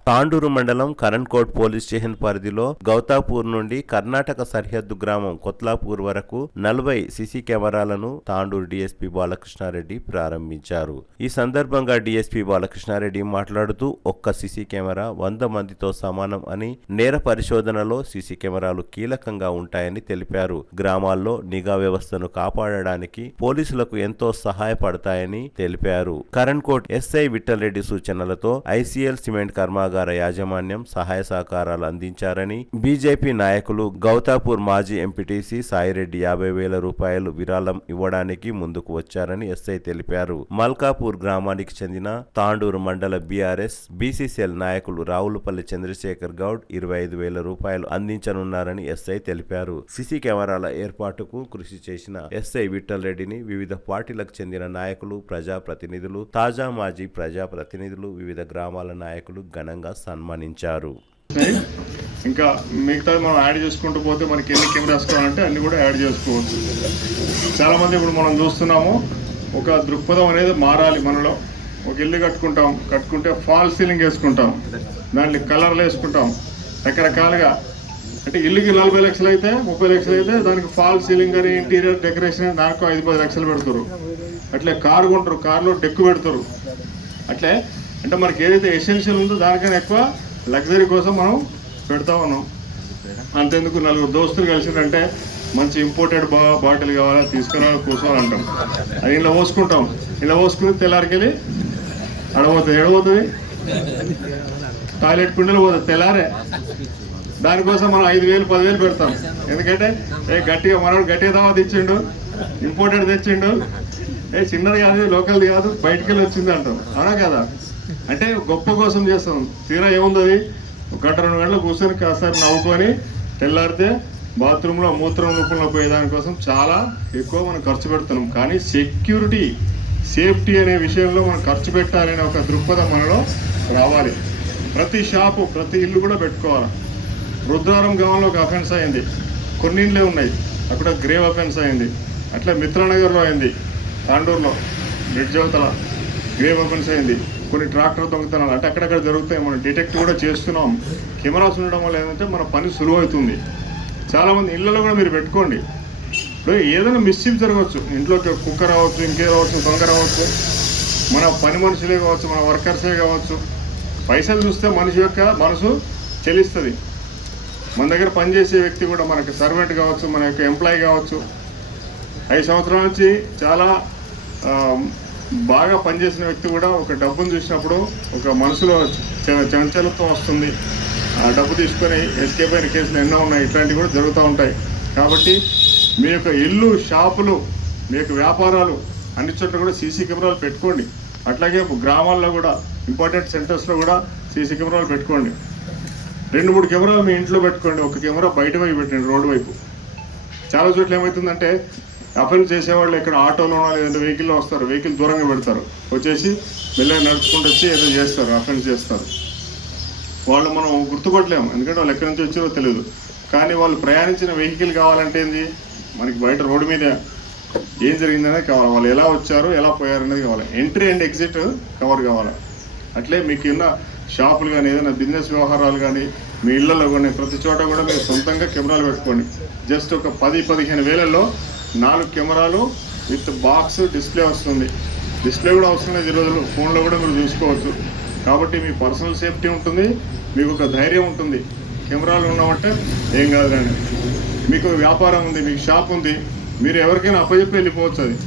తాండూరు మండలం కరణ్కోట్ పోలీస్ స్టేషన్ పరిధిలో గౌతాపూర్ నుండి కర్ణాటక సరిహద్దు గ్రామం కొత్లాపూర్ వరకు 40 సీసీ కెమెరాలను తాండూరు డీఎస్పీ బాలకృష్ణారెడ్డి ప్రారంభించారు. ఈ సందర్భంగా డీఎస్పీ బాలకృష్ణారెడ్డి మాట్లాడుతూ ఒక్క సీసీ కెమెరా 100 మందితో సమానం అని, నేర పరిశోధనలో సీసీ కెమెరాలు కీలకంగా ఉంటాయని తెలిపారు. గ్రామాల్లో నిఘా వ్యవస్థను కాపాడడానికి పోలీసులకు ఎంతో సహాయపడతాయని తెలిపారు. కరణ్కోట్ ఎస్ఐ విఠలరెడ్డి సూచనలతో ఐసీఎల్ సిమెంట్ కర్మాగార యాజమాన్యం సహాయ సహకారాలు అందించారని, బీజేపీ నాయకులు గౌతాపూర్ మాజీ ఎంపీటీసీ సాయిరెడ్డి 50,000 రూపాయలు విరాళం ఇవ్వడానికి ముందుకు వచ్చారని ఎస్ఐ తెలిపారు. మల్కాపూర్ గ్రామానికి చెందిన తాండూరు మండల బీఆర్ఎస్ బీసీసీఎల్ నాయకులు రావులపల్లి చంద్రశేఖర్ గౌడ్ 25,000 రూపాయలు అందించనున్నారని ఎస్ఐ తెలిపారు. సీసీ కెమెరాల ఏర్పాటుకు కృషి చేసిన ఎస్ఐ విఠలరెడ్డిని వివిధ పార్టీలకు చెందిన నాయకులు, ప్రజాప్రతినిధులు, తాజా మాజీ ప్రజాప్రతినిధులు, వివిధ గ్రామాల నాయకులు ఘనంగా సన్మానించారు. ఇంకా మిగతా మనం యాడ్ చేసుకుంటూ పోతే మనకి ఎన్ని కెమెరాస్ కావాలంటే అన్ని కూడా యాడ్ చేసుకోవచ్చు. చాలామంది ఇప్పుడు మనం చూస్తున్నాము, ఒక దృక్పథం అనేది మారాలి మనలో. ఒక ఇల్లు కట్టుకుంటే ఫాల్ సీలింగ్ వేసుకుంటాం, దాన్ని కలర్లు వేసుకుంటాం రకరకాలుగా. అంటే ఇల్లుకి 40 లక్షలు అయితే 30 లక్షలు అయితే దానికి ఫాల్ సీలింగ్ అని, ఇంటీరియర్ డెకరేషన్ దానికి 5-10 లక్షలు పెడతారు. అట్లే కారు కొంటారు, కారులో డెక్కు పెడతారు. అట్లే అంటే మనకి ఏదైతే ఎసెన్షియల్ ఉందో దానికన్నా ఎక్కువ లగ్జరీ కోసం మనం పెడతా ఉన్నాం. అంతెందుకు 4 దోస్తులు కలిసిందంటే మంచి ఇంపోర్టెడ్ బాటిల్ కావాలా తీసుకురావాలి కూర్చోవాలంటాం. అది ఇలా పోసుకుంటాం, ఇలా పోసుకుని తెల్లారికెళ్ళి అడబోతుంది. ఎడబోతుంది టాయిలెట్ కుండలు పోతుంది తెల్లారే. దానికోసం మనం 5,000 10,000 పెడతాం. ఎందుకంటే గట్టిగా మనోడు గట్టిగా దావా తెచ్చిండు, ఇంపోర్టెడ్ తెచ్చిండు, చిన్నది కాదు, లోకల్ది కాదు, బయటికి వెళ్ళి వచ్చింది అంటాం. అవునా కదా? అంటే గొప్ప కోసం చేస్తాం. తీరా ఏముంది, అది 1-2 గంటలు కూర్చొని కాసేపు నవ్వుకొని తెల్లారితే బాత్రూంలో మూత్రం రూపంలో పోయేదానికోసం చాలా ఎక్కువ మనం ఖర్చు పెడుతున్నాం. కానీ సెక్యూరిటీ, సేఫ్టీ అనే విషయంలో మనం ఖర్చు పెట్టాలనే ఒక దృక్పథం మనలో రావాలి. ప్రతి షాపు, ప్రతి ఇల్లు కూడా పెట్టుకోవాలి. రుద్రారం గ్రామంలో ఒక అఫెన్స్ అయింది, కొన్ని ఇండ్లే ఉన్నాయి, అక్కడ గ్రేవ్ అఫెన్స్ అయింది. అట్లా మిత్రనగర్లో అయింది, తాండూరులో బ్రిడ్జ్ అవతల గ్రేవ్ అఫెన్స్ అయింది. కొన్ని ట్రాక్టర్ దొంగతనాలు అంటే అక్కడక్కడ జరుగుతాయి. మనం డిటెక్ట్ కూడా చేస్తున్నాం. కెమెరాస్ ఉండడం వల్ల ఏంటంటే మన పని సులువవుతుంది. చాలామంది ఇళ్లలో కూడా మీరు పెట్టుకోండి. ఇప్పుడు ఏదైనా మిస్చీఫ్ జరగవచ్చు, ఇంట్లోకి కుక్క రావచ్చు, ఇంకే రావచ్చు, దొంగ రావచ్చు, మన పని మనుషులే కావచ్చు, మన వర్కర్సే కావచ్చు. పైసలు చూస్తే మనిషి యొక్క మనసు చెలిస్తుంది. మన దగ్గర పనిచేసే వ్యక్తి కూడా మనకి సర్వెంట్ కావచ్చు, మన యొక్క ఎంప్లాయీ కావచ్చు. 5 సంవత్సరాల నుంచి చాలా బాగా పనిచేసిన వ్యక్తి కూడా ఒక డబ్బును చూసినప్పుడు ఒక మనసులో చంచలత్వం వస్తుంది. ఆ డబ్బు తీసుకొని ఎస్కేప్ అయిన కేసులు ఎన్నో ఉన్నాయి. ఇట్లాంటివి కూడా జరుగుతూ ఉంటాయి. కాబట్టి మీ యొక్క ఇల్లు, షాపులు, మీ యొక్క వ్యాపారాలు అన్ని చోట్ల కూడా సీసీ కెమెరాలు పెట్టుకోండి. అట్లాగే గ్రామాల్లో కూడా ఇంపార్టెంట్ సెంటర్స్లో కూడా సీసీ కెమెరాలు పెట్టుకోండి. 2-3 కెమెరాలు మీ ఇంట్లో పెట్టుకోండి, ఒక కెమెరా బయట వైపు పెట్టండి, రోడ్డు వైపు. చాలా చోట్ల ఏమవుతుందంటే అఫెన్స్ చేసేవాళ్ళు ఇక్కడ ఆటోలోనో లేదంటే వెహికల్లో వస్తారు, వెహికల్ దూరంగా పెడతారు, వచ్చేసి మెల్లగా నడుచుకుంటూ వచ్చి ఏదో చేస్తారు, అఫెన్స్ చేస్తారు. వాళ్ళు మనం గుర్తుపట్టలేము, ఎందుకంటే వాళ్ళు ఎక్కడి నుంచి వచ్చారో తెలియదు. కానీ వాళ్ళు ప్రయాణించిన వెహికల్ కావాలంటే ఏంది, మనకి బయట రోడ్డు మీద ఏం జరిగిందనేది కావాలి, వాళ్ళు ఎలా వచ్చారు, ఎలా పోయారు అనేది కావాలి. ఎంట్రీ అండ్ ఎగ్జిట్ కవర్ కావాలి. అట్లే మీకు ఉన్న షాపులు కానీ, ఏదైనా బిజినెస్ వ్యవహారాలు కానీ, మీ ఇళ్లలో కానీ ప్రతి చోట కూడా మీరు సొంతంగా కెమెరాలు పెట్టుకోండి. జస్ట్ ఒక 10-15 వేలలో 4 కెమెరాలు విత్ బాక్స్ డిస్ప్లే వస్తుంది. డిస్ప్లే కూడా అవసరం లేదు, ఈ రోజుల్లో ఫోన్లో కూడా మీరు చూసుకోవచ్చు. కాబట్టి మీ పర్సనల్ సేఫ్టీ ఉంటుంది, మీకు ఒక ధైర్యం ఉంటుంది. కెమెరాలు ఉన్నామంటే ఏం కాదు. కానీ మీకు వ్యాపారం ఉంది, మీకు షాప్ ఉంది, మీరు ఎవరికైనా అప్పచెప్పి వెళ్ళిపోవచ్చు. అది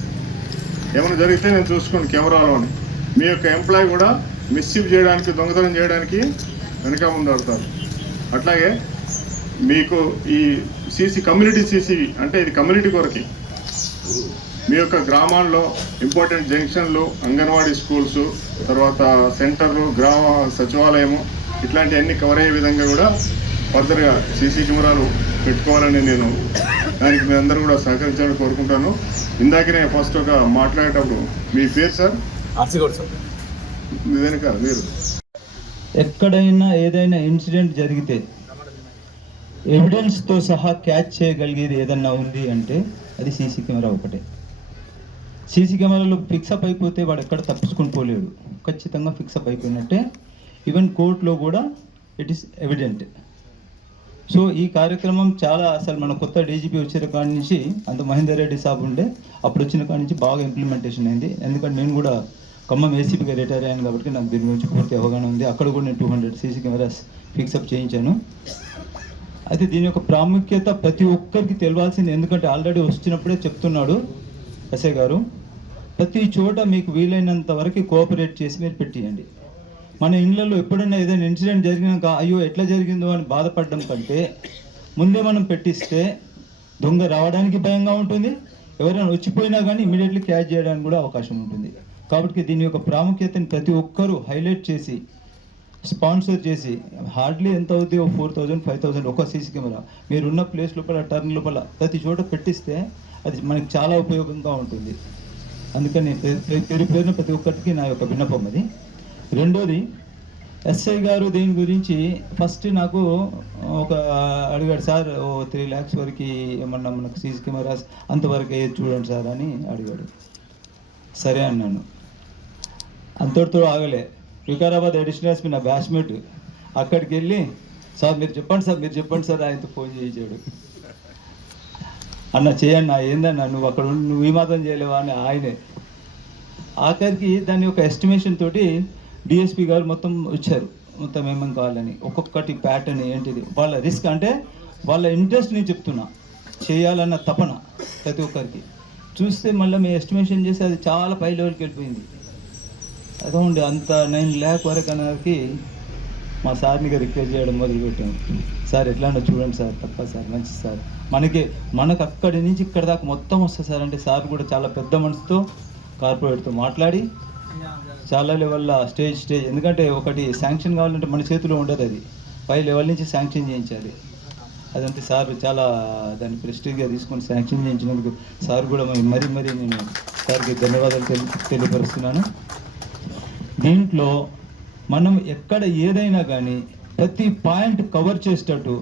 ఏమైనా జరిగితే నేను చూసుకోండి కెమెరాలో అని. మీ యొక్క ఎంప్లాయీ కూడా మిస్చీఫ్ చేయడానికి, దొంగతనం చేయడానికి వెనక ముందాడుతారు. అట్లాగే మీకు ఈ కమ్యూనిటీ సీసీవి అంటే ఇది కమ్యూనిటీ కొరకి. మీ యొక్క గ్రామాల్లో ఇంపార్టెంట్ జంక్షన్లు, అంగన్వాడీ స్కూల్స్, తర్వాత సెంటర్లు, గ్రామ సచివాలయము, ఇట్లాంటివన్నీ కవర్ అయ్యే విధంగా కూడా ఫర్దర్గా సీసీ కెమెరాలు పెట్టుకోవాలని నేను దానికి మీ అందరూ కూడా సహకరించాలని కోరుకుంటాను. ఇందాకనే ఫస్ట్ ఒక మాట్లాడేటప్పుడు మీ పేరు సార్? ఇదేనా కాదు, మీరు ఎక్కడైనా ఏదైనా ఇన్సిడెంట్ జరిగితే ఎవిడెన్స్తో సహా క్యాచ్ చేయగలిగేది ఏదన్నా ఉంది అంటే అది సీసీ కెమెరా ఒకటే. సీసీ కెమెరాలో ఫిక్సప్ అయిపోతే వాడు ఎక్కడ తప్పించుకొని పోలేడు, ఖచ్చితంగా ఫిక్సప్ అయిపోయినట్టే. ఈవెన్ కోర్టులో కూడా ఇట్ ఈస్ ఎవిడెంట్. సో ఈ కార్యక్రమం చాలా అసలు మన కొత్త డీజీపీ వచ్చిన కాడి నుంచి అంత మహేందర్ రెడ్డి సాబ్ ఉండే అప్పుడు వచ్చిన కాడి నుంచి బాగా ఇంప్లిమెంటేషన్ అయింది. ఎందుకంటే నేను కూడా ఖమ్మం ఏసీపీగా రిటైర్ అయ్యాను కాబట్టి నాకు దీని గురించి పూర్తి అవగాహన ఉంది. అక్కడ కూడా నేను 200 సీసీ కెమెరాస్ ఫిక్సప్ చేయించాను. అయితే దీని యొక్క ప్రాముఖ్యత ప్రతి ఒక్కరికి తెలియాల్సింది. ఎందుకంటే ఆల్రెడీ వచ్చినప్పుడే చెప్తున్నాడు ఎస్ఐ గారు, ప్రతి చోట మీకు వీలైనంత వరకు కోఆపరేట్ చేసి మీరు పెట్టియండి. మన ఇళ్లలో ఎప్పుడైనా ఏదైనా ఇన్సిడెంట్ జరిగినాక అయ్యో ఎట్లా జరిగిందో అని బాధపడడం కంటే ముందే మనం పెట్టిస్తే దొంగ రావడానికి భయంగా ఉంటుంది, ఎవరైనా వచ్చిపోయినా కానీ ఇమీడియట్లీ క్యాచ్ చేయడానికి కూడా అవకాశం ఉంటుంది. కాబట్టి దీని యొక్క ప్రాముఖ్యతని ప్రతి ఒక్కరూ హైలైట్ చేసి స్పాన్సర్ చేసి హార్డ్లీ ఎంత అవుతుంది 4,000 5,000 ఒక సీసీ కెమెరా మీరున్న ప్లేస్ లోపల టర్న్ లోపల ప్రతి చోట పెట్టిస్తే అది మనకి చాలా ఉపయోగంగా ఉంటుంది. అందుకని పేరున ప్రతి ఒక్కరికి నా యొక్క విన్నపం అది. రెండోది ఎస్ఐ గారు దీని గురించి ఫస్ట్ నాకు ఒక అడిగాడు, సార్ 3 lakhs వరకు ఏమన్నా మనకు సీసీ కెమెరాస్ అంతవరకు ఏది చూడండి సార్ అని అడిగాడు. సరే అన్నాను. అంతటితో ఆగలే. వికారాబాద్ అడిషనల్ ఎస్పీ నా బ్యాచ్మేట్ అక్కడికి వెళ్ళి సార్ మీరు చెప్పండి సార్ ఆయనతో ఫోన్ చేయించాడు. అన్న చేయండి ఏందన్నా నువ్వు అక్కడ నువ్వు ఈ మాత్రం చేయలేవా అని ఆయనే. ఆఖరికి దాని యొక్క ఎస్టిమేషన్ తోటి డిఎస్పీ గారు మొత్తం వచ్చారు, మొత్తం ఏమేమి కావాలని ఒక్కొక్కటి ప్యాటర్న్ ఏంటిది వాళ్ళ రిస్క్ అంటే వాళ్ళ ఇంట్రెస్ట్ నేను చెప్తున్నా, చేయాలన్న తపన ప్రతి ఒక్కరికి. చూస్తే మళ్ళీ మేము ఎస్టిమేషన్ చేసి అది చాలా పై లెవెల్కి వెళ్ళిపోయింది. అదౌండి అంత 9 lakh వరకు అనేది మా సార్ని రిక్వెస్ట్ చేయడం మొదలుపెట్టాము. సార్ ఎట్లా చూడండి సార్, తప్ప సార్ మంచి సార్ మనకు అక్కడి నుంచి ఇక్కడ దాకా మొత్తం వస్తుంది సార్ అంటే సార్ కూడా చాలా పెద్ద మనసుతో కార్పొరేట్తో మాట్లాడి చాలా లెవెల్లో స్టేజ్ ఎందుకంటే ఒకటి శాంక్షన్ కావాలంటే మన చేతిలో ఉండదు, అది పై లెవెల్ నుంచి శాంక్షన్ చేయించాలి. అదంతే సార్ చాలా దాన్ని ప్రెస్టీజ్గా తీసుకొని శాంక్షన్ చేయించినందుకు సార్ కూడా మరీ నేను సార్కి ధన్యవాదాలు తెలియపరుస్తున్నాను. దీంట్లో మనం ఎక్కడ ఏదైనా కానీ ప్రతి పాయింట్ కవర్ చేసేటట్టు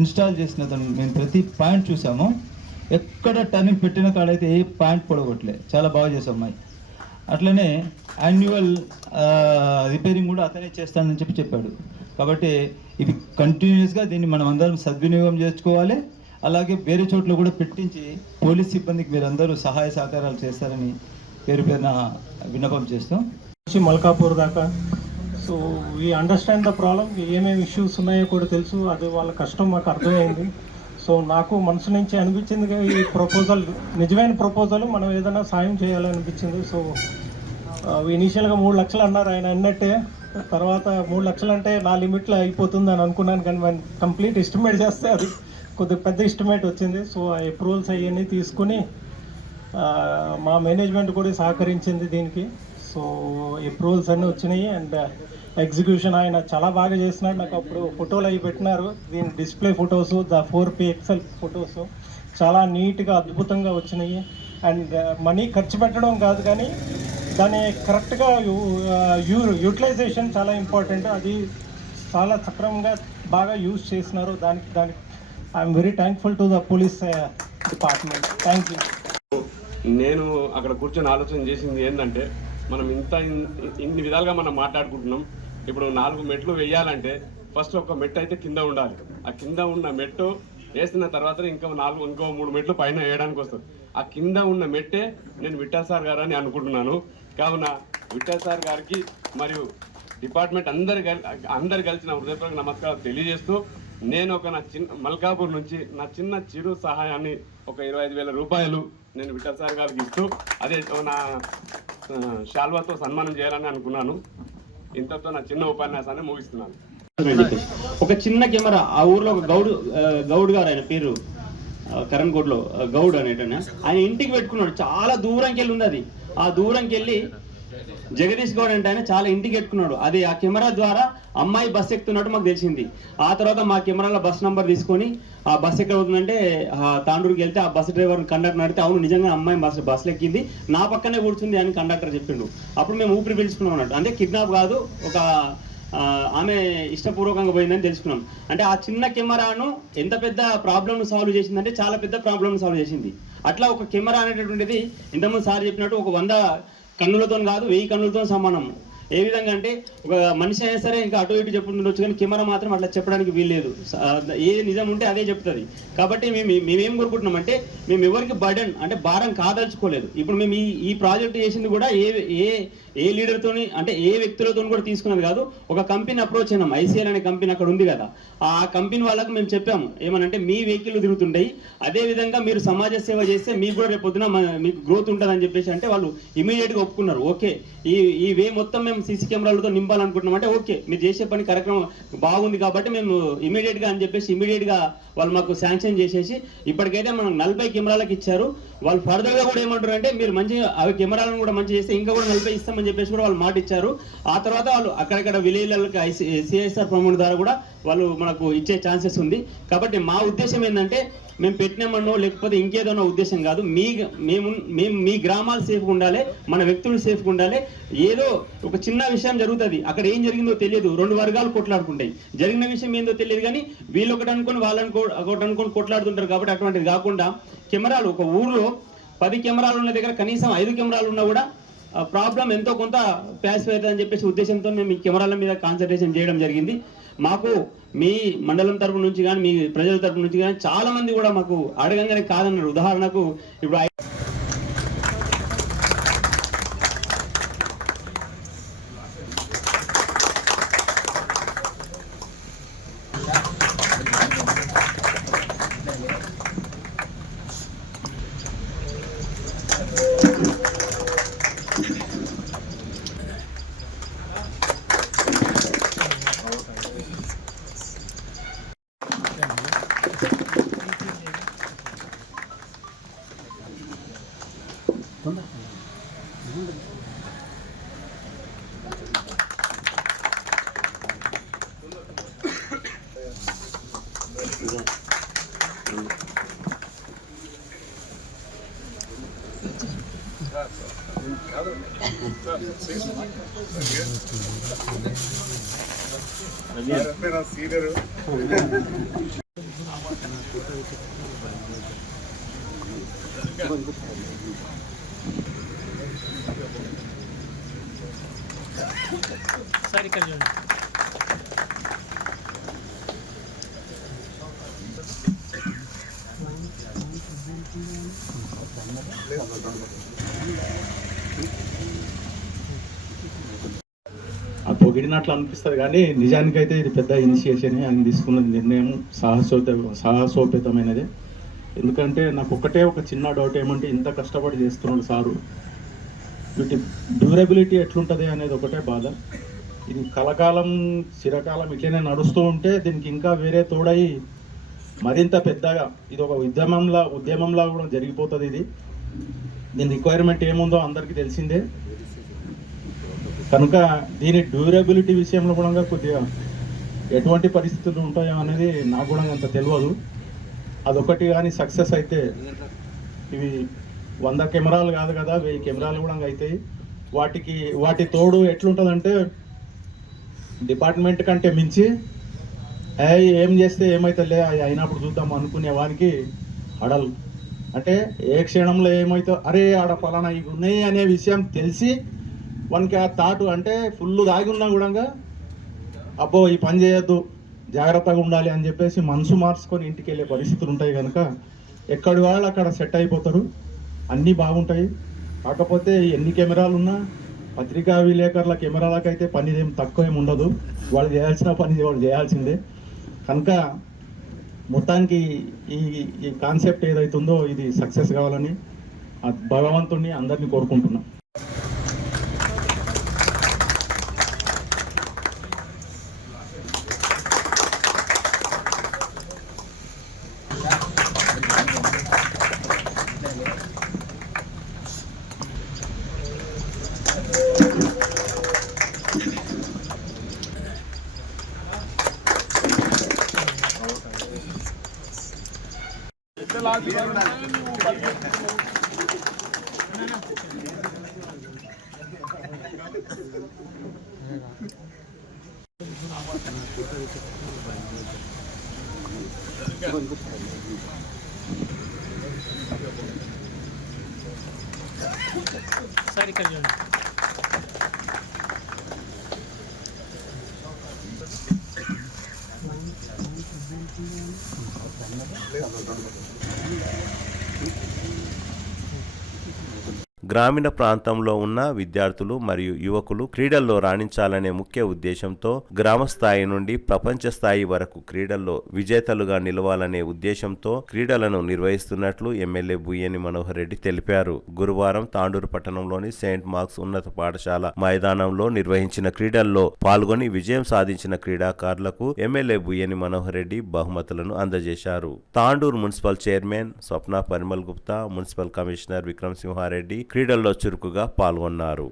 ఇన్స్టాల్ చేసిన మేము ప్రతి పాయింట్ చూసాము. ఎక్కడ టర్నింగ్ పెట్టిన కాడైతే ఏ పాయింట్ పొడగొట్టలే, చాలా బాగా చేసాం అమ్మాయి. అట్లనే యాన్యువల్ రిపేరింగ్ కూడా అతనే చేస్తానని చెప్పాడు. కాబట్టి ఇది కంటిన్యూస్గా దీన్ని మనం అందరం సద్వినియోగం చేసుకోవాలి. అలాగే వేరే చోట్ల కూడా పెట్టించి పోలీస్ సిబ్బందికి మీరందరూ సహాయ సహకారాలు చేస్తారని పేరున విన్నపం చేస్తాం. మల్కాపూర్ దాకా so we understand the problem, ఏమేమి ఇష్యూస్ ఉన్నాయో కూడా తెలుసు, అది వాళ్ళ కష్టం మాకు అర్థమైంది. సో నాకు మనసు నుంచి అనిపించింది ఈ ప్రపోజల్ నిజమైన ప్రపోజల్, మనం ఏదైనా సాయం చేయాలనిపించింది. సో ఇనీషియల్గా 3 lakhs అన్నారు ఆయన అన్నట్టే, తర్వాత 3 lakhs అంటే నా లిమిట్లో అయిపోతుంది అని అనుకున్నాను. కానీ మనం కంప్లీట్ ఎస్టిమేట్ చేస్తే అది కొద్దిగా పెద్ద ఎస్టిమేట్ వచ్చింది. సో ఆ అప్రూవల్స్ అవన్నీ తీసుకుని మా మేనేజ్మెంట్ కూడా సహకరించింది దీనికి. సో అప్రూవల్స్ అన్నీ వచ్చినాయి అండ్ ఎగ్జిక్యూషన్ ఆయన చాలా బాగా చేసినాడు. నాకు అప్పుడు ఫోటోలు అవి పెట్టినారు, దీని display photos, the 4pixel photos చాలా నీట్గా అద్భుతంగా వచ్చినాయి. అండ్ మనీ ఖర్చు పెట్టడం కాదు కానీ దాన్ని కరెక్ట్గా యూటిలైజేషన్ చాలా ఇంపార్టెంట్, అది చాలా సక్రమంగా బాగా యూజ్ చేసినారు. దానికి I'm very thankful to the police department. Thank you. నేను అక్కడ కూర్చొని ఆలోచన చేసింది ఏంటంటే, మనం ఇన్ని విధాలుగా మనం మాట్లాడుకుంటున్నాం. ఇప్పుడు 4 మెట్లు వేయాలంటే ఫస్ట్ ఒక మెట్టు అయితే కింద ఉండాలి. ఆ కింద ఉన్న మెట్టు వేసిన తర్వాత ఇంకో 3 మెట్లు పైన వేయడానికి వస్తుంది. ఆ కింద ఉన్న మెట్టే నేను విఠల్ సార్ గారు అని అనుకుంటున్నాను. కావున విఠల్ సార్ గారికి మరియు డిపార్ట్మెంట్ అందరు కలిసి నా హృదయపూర్వక నమస్కారాలు తెలియజేస్తూ, నేను నా మల్కాపూర్ నుంచి నా చిరు సహాయాన్ని ఒక 25,000 రూపాయలు నేను విఠల్ సార్ గారికి ఇస్తూ అదే నా శాల్వాతో సన్మానం చేయాలని అనుకున్నాను. ఇంతతో నా చిన్న ఉపన్యాసాన్ని ముగిస్తున్నాను. ఒక చిన్న కెమెరా ఆ ఊర్లో ఒక గౌడ్ గారు, ఆయన పేరు కరణ్కోట్లో గౌడ్ అనేటనే, ఆయన ఇంటికి పెట్టుకున్నాడు. చాలా దూరంకి వెళ్ళి ఉంది అది. ఆ దూరంకి వెళ్ళి జగదీష్ గౌడ్ అంటే ఆయన చాలా ఇంటికి పెట్టుకున్నాడు. అది ఆ కెమెరా ద్వారా అమ్మాయి బస్సు ఎక్కుతున్నట్టు మాకు తెలిసింది. ఆ తర్వాత మా కెమెరాలో బస్ నెంబర్ తీసుకొని ఆ బస్సు ఎక్కడ అవుతుందంటే తాండూరుకి వెళ్తే ఆ బస్సు డ్రైవర్ కండక్టర్ అడిగితే అవును నిజంగా అమ్మాయి బస్సులో ఎక్కింది, నా పక్కనే కూర్చుంది అని కండక్టర్ చెప్పిండు. అప్పుడు మేము ఊపిరి పీల్చుకున్నాం అన్నట్టు. అంటే కిడ్నాప్ కాదు, ఒక ఆమె ఇష్టపూర్వకంగా పోయిందని తెలుసుకున్నాం. అంటే ఆ చిన్న కెమెరాను ఎంత పెద్ద ప్రాబ్లమ్ను సాల్వ్ చేసిందంటే చాలా పెద్ద ప్రాబ్లమ్ను సాల్వ్ చేసింది. అట్లా ఒక కెమెరా అనేటటువంటిది ఇంతకుముందు సార్ చెప్పినట్టు ఒక 100 కన్నులతో కాదు 1000 కన్నులతో సమానం. ఏ విధంగా అంటే ఒక మనిషి అయినా సరే ఇంకా అటు ఇటు చెప్పుకుంటుండొచ్చు, కానీ కెమెరా మాత్రం అట్లా చెప్పడానికి వీల్లేదు. ఏ నిజం ఉంటే అదే చెప్తుంది. కాబట్టి మేమేం కోరుకుంటున్నామంటే మేము ఎవరికి బర్డెన్ అంటే భారం కాదలుచుకోలేదు. ఇప్పుడు మేము ఈ ప్రాజెక్ట్ చేసింది కూడా ఏ లీడర్తోని అంటే ఏ వ్యక్తులతో కూడా తీసుకున్నది కాదు. ఒక కంపెనీ అప్రోచ్ అయినాం, ఐసీఎల్ అనే కంపెనీ అక్కడ ఉంది కదా, ఆ కంపెనీ వాళ్ళకు మేము చెప్పాము ఏమనంటే మీ వెహికల్ తిరుగుతుంటాయి, అదే విధంగా మీరు సమాజ సేవ చేస్తే మీకు కూడా రేపు పొద్దున మీకు గ్రోత్ ఉంటుంది అని చెప్పేసి అంటే వాళ్ళు ఇమీడియట్గా ఒప్పుకున్నారు. ఓకే ఈ వే మొత్తం మేము సీసీ కెమెరాలతో నింపాలనుకుంటున్నాం అంటే ఓకే మీరు చేసే పని కార్యక్రమం బాగుంది కాబట్టి మేము ఇమీడియట్గా అని చెప్పేసి ఇమీడియట్గా వాళ్ళు మాకు శాంక్షన్ చేసేసి ఇప్పటికైతే మనం 40 కెమెరాలకు ఇచ్చారు. వాళ్ళు ఫర్దర్గా కూడా ఏమంటారు అంటే మీరు మంచిగా అవి కెమెరాలను కూడా మంచిగా చేస్తే ఇంకా కూడా 40 ఇస్తామని చెప్పేసి కూడా వాళ్ళు మాట ఇచ్చారు. ఆ తర్వాత వాళ్ళు అక్కడక్కడ విలేజ్లకి సిఐఎస్ఆర్ ప్రమోట్ ద్వారా కూడా వాళ్ళు మనకు ఇచ్చే ఛాన్సెస్ ఉంది. కాబట్టి మా ఉద్దేశం ఏంటంటే మేము పెట్టినామన్నో లేకపోతే ఇంకేదన్నా ఉద్దేశం కాదు. మేము మీ గ్రామాలు సేఫ్గా ఉండాలి, మన వ్యక్తులు సేఫ్గా ఉండాలి. ఏదో ఒక చిన్న విషయం జరుగుతుంది, అక్కడ ఏం జరిగిందో తెలియదు, 2 వర్గాలు కొట్లాడుకుంటాయి, జరిగిన విషయం ఏందో తెలియదు, కానీ వీళ్ళు ఒకటి అనుకుని వాళ్ళని ఒకటి అనుకుని కొట్లాడుతుంటారు. కాబట్టి అటువంటిది కాకుండా కెమెరాలు ఒక ఊర్లో 10 కెమెరాలు ఉన్న దగ్గర కనీసం 5 కెమెరాలు ఉన్నా కూడా ప్రాబ్లం ఎంతో కొంత ప్యాసివ్ అవుతుంది అని చెప్పేసి ఉద్దేశంతో మేము ఈ కెమెరాల మీద కాన్సన్ట్రేషన్ చేయడం జరిగింది. మాకు మీ మండలం తరపు నుంచి కానీ మీ ప్రజల తరపు నుంచి కానీ చాలా మంది కూడా మాకు అడగంగానే కాదన్నారు. ఉదాహరణకు ఇప్పుడు సార్ ఇక్కడ చూడండి. పొగిడినట్లు అనిపిస్తుంది కానీ నిజానికైతే ఇది పెద్ద ఇనిషియేషన్. ఆయన తీసుకున్న నిర్ణయం సాహసోపేతమైనదే. ఎందుకంటే నాకు ఒక చిన్న డౌట్ ఏమంటే ఇంత కష్టపడి చేస్తున్నాడు సారు, వీటి డ్యూరబిలిటీ ఎట్లుంటుంది అనేది ఒకటే బాధ. ఇది కలకాలం చిరకాలం ఇట్లనే నడుస్తూ ఉంటే దీనికి ఇంకా వేరే తోడై మరింత పెద్దగా ఇది ఒక ఉద్యమంలా కూడా జరిగిపోతుంది. దీని రిక్వైర్మెంట్ ఏముందో అందరికీ తెలిసిందే. కనుక దీని డ్యూరబిలిటీ విషయంలో కూడా కొద్దిగా ఎటువంటి పరిస్థితులు ఉంటాయో అనేది నాకు కూడా అంత తెలియదు. అదొకటి కానీ సక్సెస్ అయితే ఇవి 100 కెమెరాలు కాదు కదా, 1000 కెమెరాలు కూడా అవుతాయి. వాటి తోడు ఎట్లుంటుందంటే డిపార్ట్మెంట్ కంటే మించి ఏం చేస్తే ఏమవుతుందిలే అది అయినప్పుడు చూద్దాం అనుకునే వానికి అడలు అంటే ఏ క్షణంలో ఏమవుతుందో అరే ఆడ పలానా ఇవి ఉన్నాయి అనే విషయం తెలిసి వానికి ఆ థాటు అంటే ఫుల్ దాగి ఉన్నా కూడా అబ్బో ఈ పని చేయొద్దు జాగ్రత్తగా ఉండాలి అని చెప్పేసి మనసు మార్చుకొని ఇంటికి వెళ్ళే పరిస్థితులు ఉంటాయి. కనుక ఎక్కడి వాళ్ళు అక్కడ సెట్ అయిపోతారు, అన్నీ బాగుంటాయి. కాకపోతే ఎన్ని కెమెరాలు ఉన్నా పత్రికా విలేకరుల కెమెరాలకైతే పని ఏం తక్కువ ఏమి ఉండదు, వాళ్ళు చేయాల్సిన పని వాళ్ళు చేయాల్సిందే. కనుక మొత్తానికి ఈ కాన్సెప్ట్ ఏదైతుందో ఇది సక్సెస్ కావాలని భగవంతుడిని అందరినీ కోరుకుంటున్నాం. సార్ ఇక్కడ చూడండి. గ్రామీణ ప్రాంతంలో ఉన్న విద్యార్థులు మరియు యువకులు క్రీడల్లో రాణించాలనే ముఖ్య ఉద్దేశంతో గ్రామ స్థాయి నుండి ప్రపంచ స్థాయి వరకు క్రీడల్లో విజేతలుగా నిలవాలనే ఉద్దేశంతో క్రీడలను నిర్వహిస్తున్నట్లు ఎమ్మెల్యే బుయ్యని మనోహర్ రెడ్డి తెలిపారు. గురువారం తాండూరు పట్టణంలోని సెయింట్ మార్క్స్ ఉన్నత పాఠశాల మైదానంలో నిర్వహించిన క్రీడల్లో పాల్గొని విజయం సాధించిన క్రీడాకారులకు ఎమ్మెల్యే బుయ్యని మనోహర్ రెడ్డి బహుమతులను అందజేశారు. తాండూరు మున్సిపల్ చైర్మన్ స్వప్న పరిమల్ గుప్తా, మున్సిపల్ కమిషనర్ విక్రమ్ సింహారెడ్డి క్రీడల్లో చురుకుగా పాల్గొన్నారు.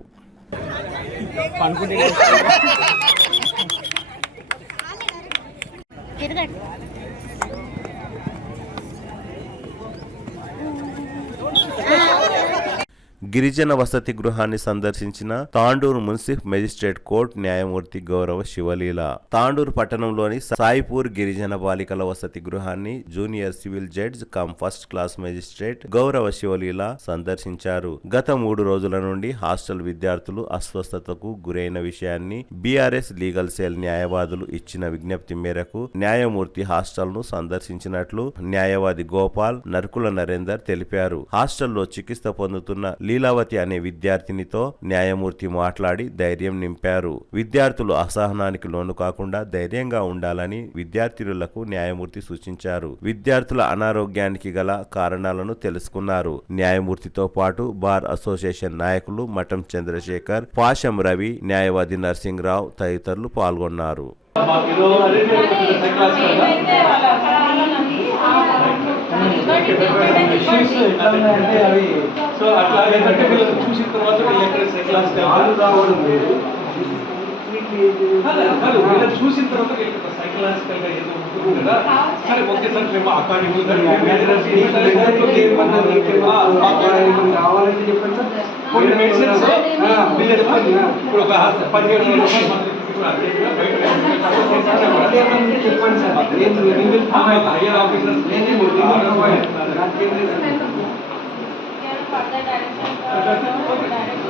గిరిజన వసతి గృహాన్ని సందర్శించిన తాండూరు మున్సిఫ్ మెజిస్ట్రేట్ కోర్టు న్యాయమూర్తి గౌరవ శివలీల తాండూరు పట్టణంలోని సాయిపూర్ గిరిజన బాలికల వసతి గృహాన్ని junior civil judge cum first class magistrate గౌరవ శివలీల సందర్శించారు. గత 3 రోజుల నుండి హాస్టల్ విద్యార్థులు అస్వస్థతకు గురైన విషయాన్ని బీఆర్ఎస్ లీగల్ సెల్ న్యాయవాదులు ఇచ్చిన విజ్ఞప్తి మేరకు న్యాయమూర్తి హాస్టల్ ను సందర్శించినట్లు న్యాయవాది గోపాల్ నర్కుల నరేందర్ తెలిపారు. హాస్టల్లో చికిత్స పొందుతున్న లీలావతి అనే విద్యార్థినితో న్యాయమూర్తి మాట్లాడి ధైర్యం నింపారు. విద్యార్థులు అసహనానికి లోను కాకుండా ధైర్యంగా ఉండాలని విద్యార్థినులకు న్యాయమూర్తి సూచించారు. విద్యార్థుల అనారోగ్యానికి గల కారణాలను తెలుసుకున్నారు. న్యాయమూర్తితో పాటు బార్ అసోసియేషన్ నాయకులు మఠం చంద్రశేఖర్, పాశం రవి, న్యాయవాది నర్సింగ్రావు తదితరులు పాల్గొన్నారు. సో అట్లా ఏంటంటే వీళ్ళని చూసిన తర్వాత వీళ్ళని చూసిన తర్వాత సైకలాజికల్ గా ఏదో ఉంటుంది కదా. సరే ఓకే సార్ మేము అకాడమీ కావాలని చెప్పండి సార్. కొన్ని మెడిసిన్స్ ఇప్పుడు ఒక 17 చెప్పండి సార్. హైయర్ ఆఫీసర్స్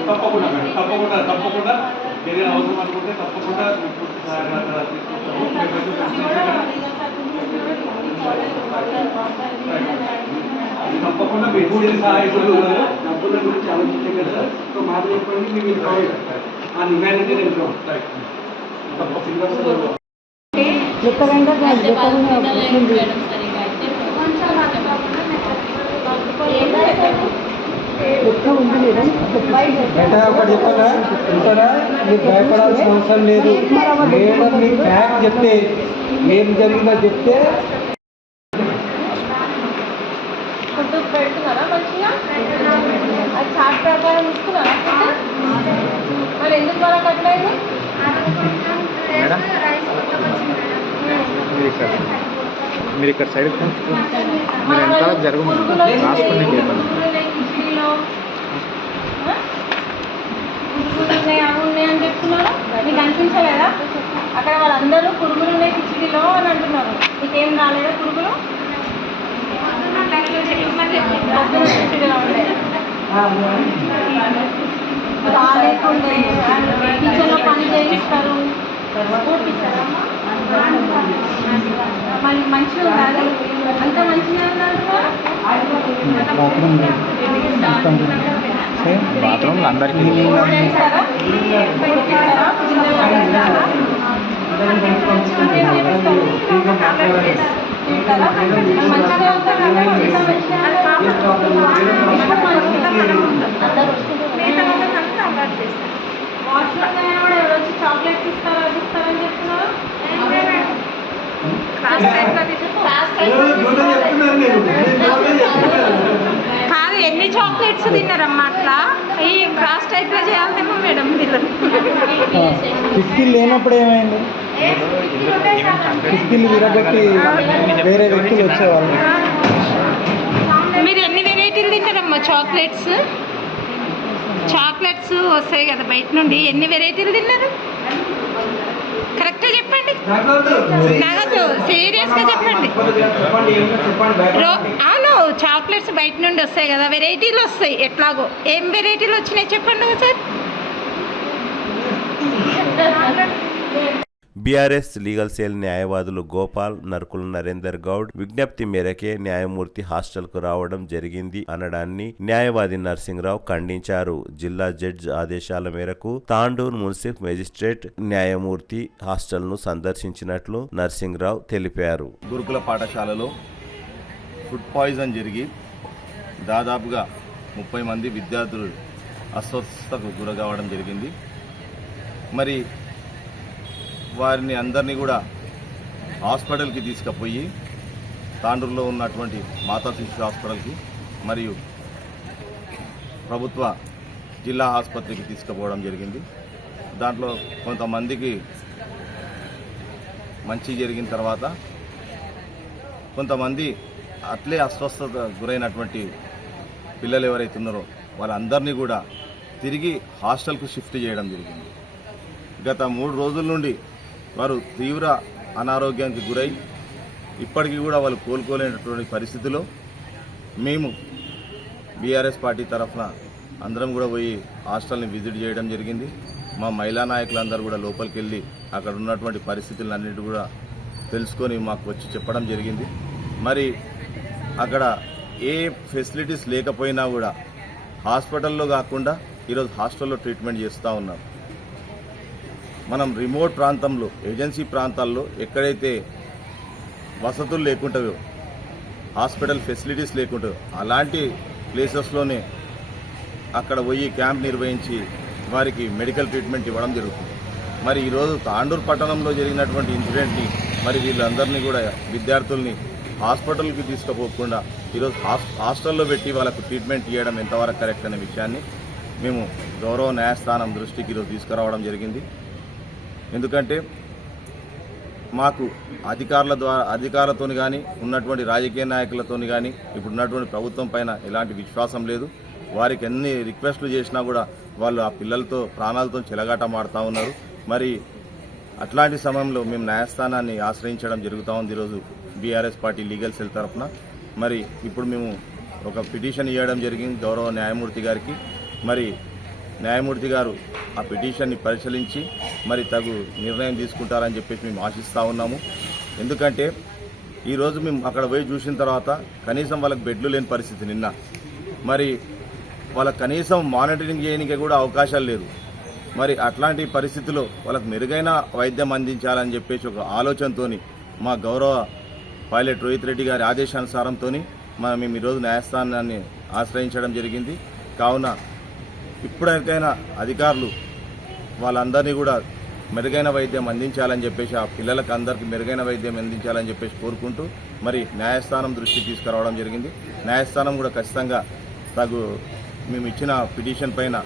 తప్పకుండా తప్పకుండా ఏదైనా అవసరం అనుకుంటే తప్పకుండా తప్పకుండా మీరు సహాయకులు డబ్బుల గురించి ఆలోచించే కదా సార్. సో మాట చెప్పండి, మీరు ఆ నివేదిక నేను తప్పకుండా ఒకటి చెప్పనా చెప్పనా, మీరు భయపడాల్సిన అవసరం లేదు. మేడం మీ ఫ్యాక్ట్ చెప్తే ఏం జరిగిందో చెప్తే ఫుడ్ పెడుతున్నారా మంచిగా? అది చాట్ ప్రకారం ఇస్తున్నారా ఫుడ్? మరి ఎందుకు మనకు అట్లయింది? మీరు ఇక్కడ సైడ్ అని చెప్తున్నారు. మీకు అనిపించలేదా? అక్కడ వాళ్ళందరూ పురుగులు ఉన్నాయి కిచిడీలో అని అంటున్నారు. మీకేం రాలేదా పురుగులు? రాలేకుండే కిచెన్లో పని చేయిస్తారు. మరి మంచిగా ఉండాలి, అంత మంచిగా బాత్రూమ్ అందరికీ వచ్చి చాక్లెట్స్ ఇస్తారు, అది ఇస్తారని చెప్తున్నారు. కాదు, ఎన్ని చాక్లెట్స్ తిన్నారమ్మా? అట్లా ఈ క్రాస్ టైప్ లో చేయాలేమో మేడం పిల్లలు. కిటికీలు లేనప్పుడు ఏమైంది? కిటికీలు విరగొట్టి వేరే వ్యక్తులు వచ్చేవాళ్ళు. మీరు ఎన్ని వెరైటీలు తిన్నారమ్మా చాక్లెట్స్? చాక్లెట్స్ వస్తాయి కదా బయట నుండి, ఎన్ని వెరైటీలు తిన్నారు? కరెక్ట్గా చెప్పండి, నగదు సీరియస్గా చెప్పండి. అవును, చాక్లెట్స్ బయట నుండి వస్తాయి కదా, వెరైటీలు వస్తాయి. ఎట్లాగో ఏం వెరైటీలు వచ్చినాయి చెప్పండి ఒకసారి. బీఆర్ఎస్ లీగల్ సెల్ న్యాయవాదులు గోపాల్, నరుకుల నరేందర్ గౌడ్ విజ్ఞప్తి మేరకే న్యాయమూర్తి హాస్టల్కు రావడం జరిగింది అనడాన్ని న్యాయవాది నర్సింగ్రావు ఖండించారు. జిల్లా జడ్జి ఆదేశాల మేరకు తాండూర్ మున్సిఫ్ మేజిస్ట్రేట్ న్యాయమూర్తి హాస్టల్ను సందర్శించినట్లు నర్సింగ్రావు తెలిపారు. గురుకుల పాఠశాలలో ఫుడ్ పాయిజన్ జరిగి దాదాపుగా 30 మంది విద్యార్థులు అస్వస్థతకు గురకావడం జరిగింది. మరి వారిని అందరినీ కూడా హాస్పిటల్కి తీసుకుపోయి తాండూరులో ఉన్నటువంటి మాతా శిశు హాస్పిటల్కి మరియు ప్రభుత్వ జిల్లా ఆసుపత్రికి తీసుకుపోవడం జరిగింది. దాంట్లో కొంతమందికి మంచి జరిగిన తర్వాత కొంతమంది అట్లే అస్వస్థత గురైనటువంటి పిల్లలు ఎవరైతే ఉన్నారో వాళ్ళందరినీ కూడా తిరిగి హాస్టల్కు షిఫ్ట్ చేయడం జరిగింది. గత 3 రోజుల నుండి వారు తీవ్ర అనారోగ్యానికి గురై ఇప్పటికీ కూడా వాళ్ళు కోలుకోలేనటువంటి పరిస్థితిలో మేము బీఆర్ఎస్ పార్టీ తరఫున అందరం కూడా పోయి హాస్టల్ని విజిట్ చేయడం జరిగింది. మా మహిళా నాయకులందరూ కూడా లోపలికి వెళ్ళి అక్కడ ఉన్నటువంటి పరిస్థితులన్నిటి కూడా తెలుసుకొని మాకు వచ్చి చెప్పడం జరిగింది. మరి అక్కడ ఏ ఫెసిలిటీస్ లేకపోయినా కూడా హాస్పిటల్లో కాకుండా ఈరోజు హాస్టల్లో ట్రీట్మెంట్ చేస్తూ ఉన్నారు. మనం రిమోట్ ప్రాంతంలో ఏజెన్సీ ప్రాంతాల్లో ఎక్కడైతే వసతులు లేకుంటాయో హాస్పిటల్ ఫెసిలిటీస్ లేకుంటాయో అలాంటి ప్లేసెస్లోనే అక్కడ పోయి క్యాంప్ నిర్వహించి వారికి మెడికల్ ట్రీట్మెంట్ ఇవ్వడం జరుగుతుంది. మరి ఈరోజు తాండూరు పట్టణంలో జరిగినటువంటి ఇన్సిడెంట్ని మరి వీళ్ళందరినీ కూడా విద్యార్థుల్ని హాస్పిటల్కి తీసుకుపోకుండా ఈరోజు హాస్టల్లో పెట్టి వాళ్ళకు ట్రీట్మెంట్ ఇవ్వడం ఎంతవరకు కరెక్ట్ అనే విషయాన్ని మేము గౌరవ న్యాయస్థానం దృష్టికి ఈరోజు తీసుకురావడం జరిగింది. ఎందుకంటే మాకు అధికారులతో కానీ ఉన్నటువంటి రాజకీయ నాయకులతో కానీ ఇప్పుడు ఉన్నటువంటి ప్రభుత్వం పైన ఎలాంటి విశ్వాసం లేదు. వారికి ఎన్ని రిక్వెస్ట్లు చేసినా కూడా వాళ్ళు ఆ పిల్లలతో ప్రాణాలతో చెలగాటమాడుతూ ఉన్నారు. మరి అట్లాంటి సమయంలో మేము న్యాయస్థానాన్ని ఆశ్రయించడం జరుగుతూ ఉంది ఈరోజు బీఆర్ఎస్ పార్టీ లీగల్ సెల్ తరఫున. మరి ఇప్పుడు మేము ఒక పిటిషన్ ఇవ్వడం జరిగింది గౌరవ న్యాయమూర్తి గారికి. మరి న్యాయమూర్తి గారు ఆ పిటిషన్ని పరిశీలించి మరి తగు నిర్ణయం తీసుకుంటారని చెప్పేసి మేము ఆశిస్తూ ఉన్నాము. ఎందుకంటే ఈరోజు మేము అక్కడ పోయి చూసిన తర్వాత కనీసం వాళ్ళకి బెడ్లు లేని పరిస్థితి నిన్న. మరి వాళ్ళకి కనీసం మానిటరింగ్ చేయడానికి కూడా అవకాశాలు లేదు. మరి అట్లాంటి పరిస్థితుల్లో వాళ్ళకు మెరుగైన వైద్యం అందించాలని చెప్పేసి ఒక ఆలోచనతో మా గౌరవ పైలట్ రోహిత్ రెడ్డి గారి ఆదేశానుసారంతో మేము ఈరోజు న్యాయస్థానాన్ని ఆశ్రయించడం జరిగింది. కావున ఇప్పటికైనా అధికారులు వాళ్ళందరినీ కూడా మెరుగైన వైద్యం అందించాలని చెప్పేసి ఆ పిల్లలకు అందరికీ మెరుగైన వైద్యం అందించాలని చెప్పేసి కోరుకుంటూ మరి న్యాయస్థానం దృష్టికి తీసుకురావడం జరిగింది. న్యాయస్థానం కూడా ఖచ్చితంగా మేము ఇచ్చిన పిటిషన్ పైన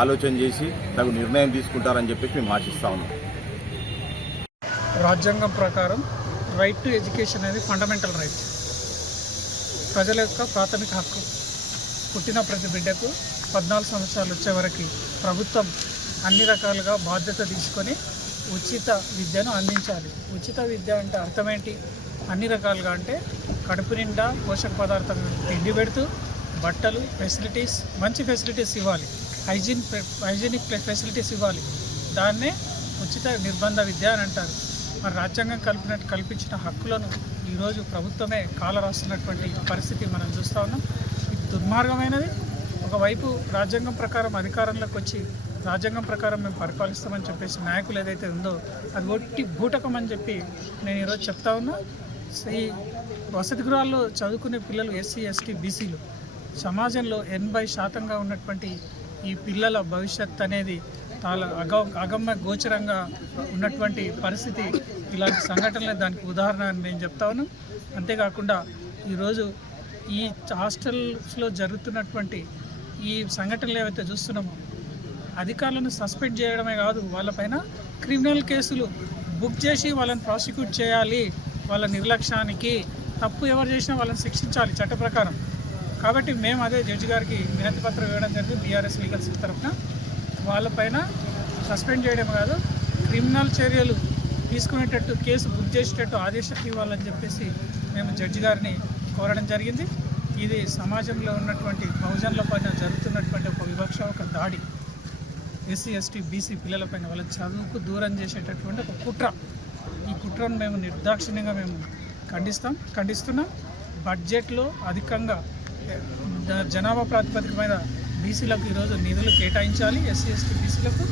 ఆలోచన చేసి తగు నిర్ణయం తీసుకుంటారని చెప్పేసి మేము ఆశిస్తా ఉన్నాం. రాజ్యాంగం ప్రకారం రైట్ టు ఎడ్యుకేషన్ అనేది ఫండమెంటల్ రైట్, ప్రజల యొక్క ప్రాథమిక హక్కు. పుట్టిన ప్రతి బిడ్డకు 14 సంవత్సరాలు వచ్చే వరకు ప్రభుత్వం అన్ని రకాలుగా బాధ్యత తీసుకొని ఉచిత విద్యను అందించాలి. ఉచిత విద్య అంటే అర్థమేంటి? అన్ని రకాలుగా అంటే కడుపు నిండా పోషక పదార్థం తిండి పెడుతూ బట్టలు, ఫెసిలిటీస్, మంచి ఫెసిలిటీస్ ఇవ్వాలి, హైజీనిక్ ఫెసిలిటీస్ ఇవ్వాలి. దాన్నే ఉచిత నిర్బంధ విద్య అని అంటారు. మరి రాజ్యాంగం కల్పించిన హక్కులను ఈరోజు ప్రభుత్వమే కాలరాస్తున్నటువంటి పరిస్థితి మనం చూస్తూ ఉన్నాం. ఇది దుర్మార్గమైనది. ఒకవైపు రాజ్యాంగం ప్రకారం అధికారంలోకి వచ్చి రాజ్యాంగం ప్రకారం మేము పరిపాలిస్తామని చెప్పేసి నాయకులు ఏదైతే ఉందో అది ఒట్టి బూటకం అని చెప్పి నేను ఈరోజు చెప్తా ఉన్నా. ఈ వసతి గృహాల్లో చదువుకునే పిల్లలు ఎస్సీ, ఎస్టీ, బీసీలు సమాజంలో 80% ఉన్నటువంటి ఈ పిల్లల భవిష్యత్ అనేది చాలా అగమ్య గోచరంగా ఉన్నటువంటి పరిస్థితి. ఇలాంటి సంఘటనలే దానికి ఉదాహరణ అని నేను చెప్తా ఉన్నాం. అంతేకాకుండా ఈరోజు ఈ హాస్టల్స్లో జరుగుతున్నటువంటి ఈ సంఘటనలు ఏవైతే చూస్తున్నామో అధికారులను సస్పెండ్ చేయడమే కాదు, వాళ్ళపైన క్రిమినల్ కేసులు బుక్ చేసి వాళ్ళని ప్రాసిక్యూట్ చేయాలి. వాళ్ళ నిర్లక్ష్యానికి తప్పు ఎవరు చేసినా వాళ్ళని శిక్షించాలి చట్ట ప్రకారం. కాబట్టి మేము అదే జడ్జి గారికి వినతి పత్రం ఇవ్వడం జరిగింది బీఆర్ఎస్ లీగల్ సెల్ తరఫున. వాళ్ళపైన సస్పెండ్ చేయడం కాదు, క్రిమినల్ చర్యలు తీసుకునేటట్టు కేసు బుక్ చేసేటట్టు ఆదేశాలు ఇవ్వాలని చెప్పేసి మేము జడ్జి గారిని కోరడం జరిగింది. ఇది సమాజంలో ఉన్నటువంటి బహుజనుల పైన జరుగుతున్నటువంటి ఒక వివక్ష, ఒక దాడి. ఎస్సీ ఎస్టీ బీసీ పిల్లలపైన వాళ్ళ చదువుకు దూరం చేసేటటువంటి ఒక కుట్ర. ఈ కుట్రను మేము నిర్దాక్షిణ్యంగా మేము ఖండిస్తున్నాం. బడ్జెట్లో అధికంగా జనాభా ప్రాతిపదిక మీద బీసీలకు ఈరోజు నిధులు కేటాయించాలి. ఎస్సీ ఎస్టీ బీసీలకు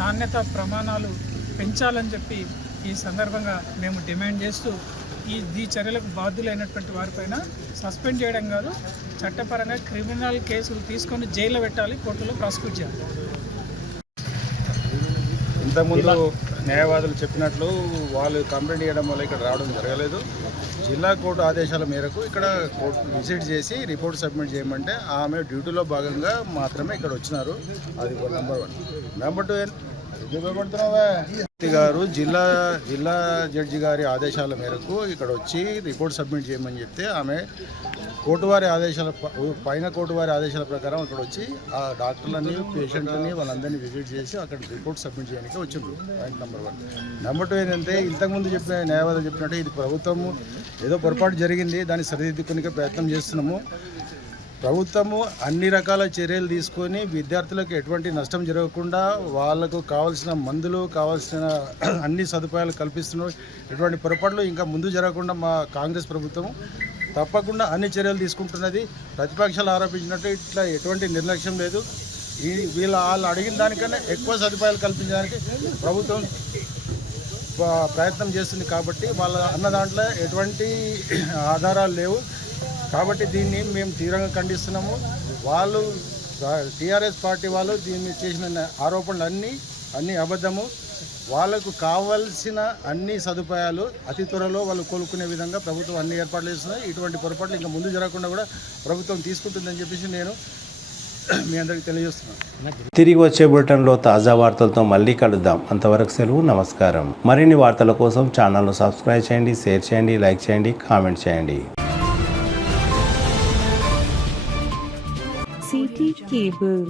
నాణ్యత ప్రమాణాలు పెంచాలని చెప్పి ఈ సందర్భంగా మేము డిమాండ్ చేస్తూ ఈ చర్యలకు బాధ్యులైనటువంటి వారిపైన సస్పెండ్ చేయడం కాదు, చట్టపరంగా క్రిమినల్ కేసులు తీసుకొని జైల్లో పెట్టాలి, కోర్టులో ప్రాసిక్యూట్ చేయాలి. ఇంతకుముందు న్యాయవాదులు చెప్పినట్లు వాళ్ళు కంప్లైంట్ చేయడం వల్ల ఇక్కడ రావడం జరగలేదు. జిల్లా కోర్టు ఆదేశాల మేరకు ఇక్కడ కోర్టు విజిట్ చేసి రిపోర్ట్ సబ్మిట్ చేయమంటే ఆమె డ్యూటీలో భాగంగా మాత్రమే ఇక్కడ వచ్చినారు. అది నెంబర్ 1. నెంబర్ 2 గారు జిల్లా జడ్జి గారి ఆదేశాల మేరకు ఇక్కడ వచ్చి రిపోర్ట్ సబ్మిట్ చేయమని చెప్తే ఆమె పైన కోర్టు వారి ఆదేశాల ప్రకారం అక్కడ వచ్చి ఆ డాక్టర్లని పేషెంట్లని వాళ్ళందరినీ విజిట్ చేసి అక్కడ రిపోర్ట్ సబ్మిట్ చేయడానికి వచ్చిండ్రు. Point number 1. నెంబర్ 2 ఏంటంటే ఇంతకుముందు చెప్పిన న్యాయవాదులు చెప్పినట్టు ఇది ప్రభుత్వము ఏదో పొరపాటు జరిగింది, దాన్ని సరిదిద్దుకునే ప్రయత్నం చేస్తున్నాము. ప్రభుత్వము అన్ని రకాల చర్యలు తీసుకొని విద్యార్థులకు ఎటువంటి నష్టం జరగకుండా వాళ్ళకు కావాల్సిన మందులు, కావాల్సిన అన్ని సదుపాయాలు కల్పిస్తున్నారు. ఎటువంటి పొరపాట్లు ఇంకా ముందు జరగకుండా మా కాంగ్రెస్ ప్రభుత్వం తప్పకుండా అన్ని చర్యలు తీసుకుంటున్నది. ప్రతిపక్షాలు ఆరోపించినట్టు ఇట్లా ఎటువంటి నిర్లక్ష్యం లేదు. వాళ్ళు అడిగిన దానికన్నా ఎక్కువ సదుపాయాలు కల్పించడానికి ప్రభుత్వం ప్రయత్నం చేస్తుంది. కాబట్టి వాళ్ళ అన్న దాంట్లో ఎటువంటి ఆధారాలు లేవు. కాబట్టి దీన్ని మేము తీవ్రంగా ఖండిస్తున్నాము. వాళ్ళు టీఆర్ఎస్ పార్టీ వాళ్ళు దీన్ని చేసిన ఆరోపణలు అన్నీ అబద్ధము. వాళ్ళకు కావాల్సిన అన్ని సదుపాయాలు అతి త్వరలో వాళ్ళు కోలుకునే విధంగా ప్రభుత్వం అన్ని ఏర్పాట్లు చేస్తున్నాయి. ఇటువంటి పొరపాట్లు ఇంకా ముందు జరగకుండా కూడా ప్రభుత్వం తీసుకుంటుందని చెప్పేసి నేను మీ అందరికీ తెలియజేస్తున్నాను. తిరిగి వచ్చే బులెటిన్లో తాజా వార్తలతో మళ్ళీ కలుద్దాం. అంతవరకు సెలవు, నమస్కారం. మరిన్ని వార్తల కోసం ఛానల్ను సబ్స్క్రైబ్ చేయండి, షేర్ చేయండి, లైక్ చేయండి, కామెంట్ చేయండి. City cable.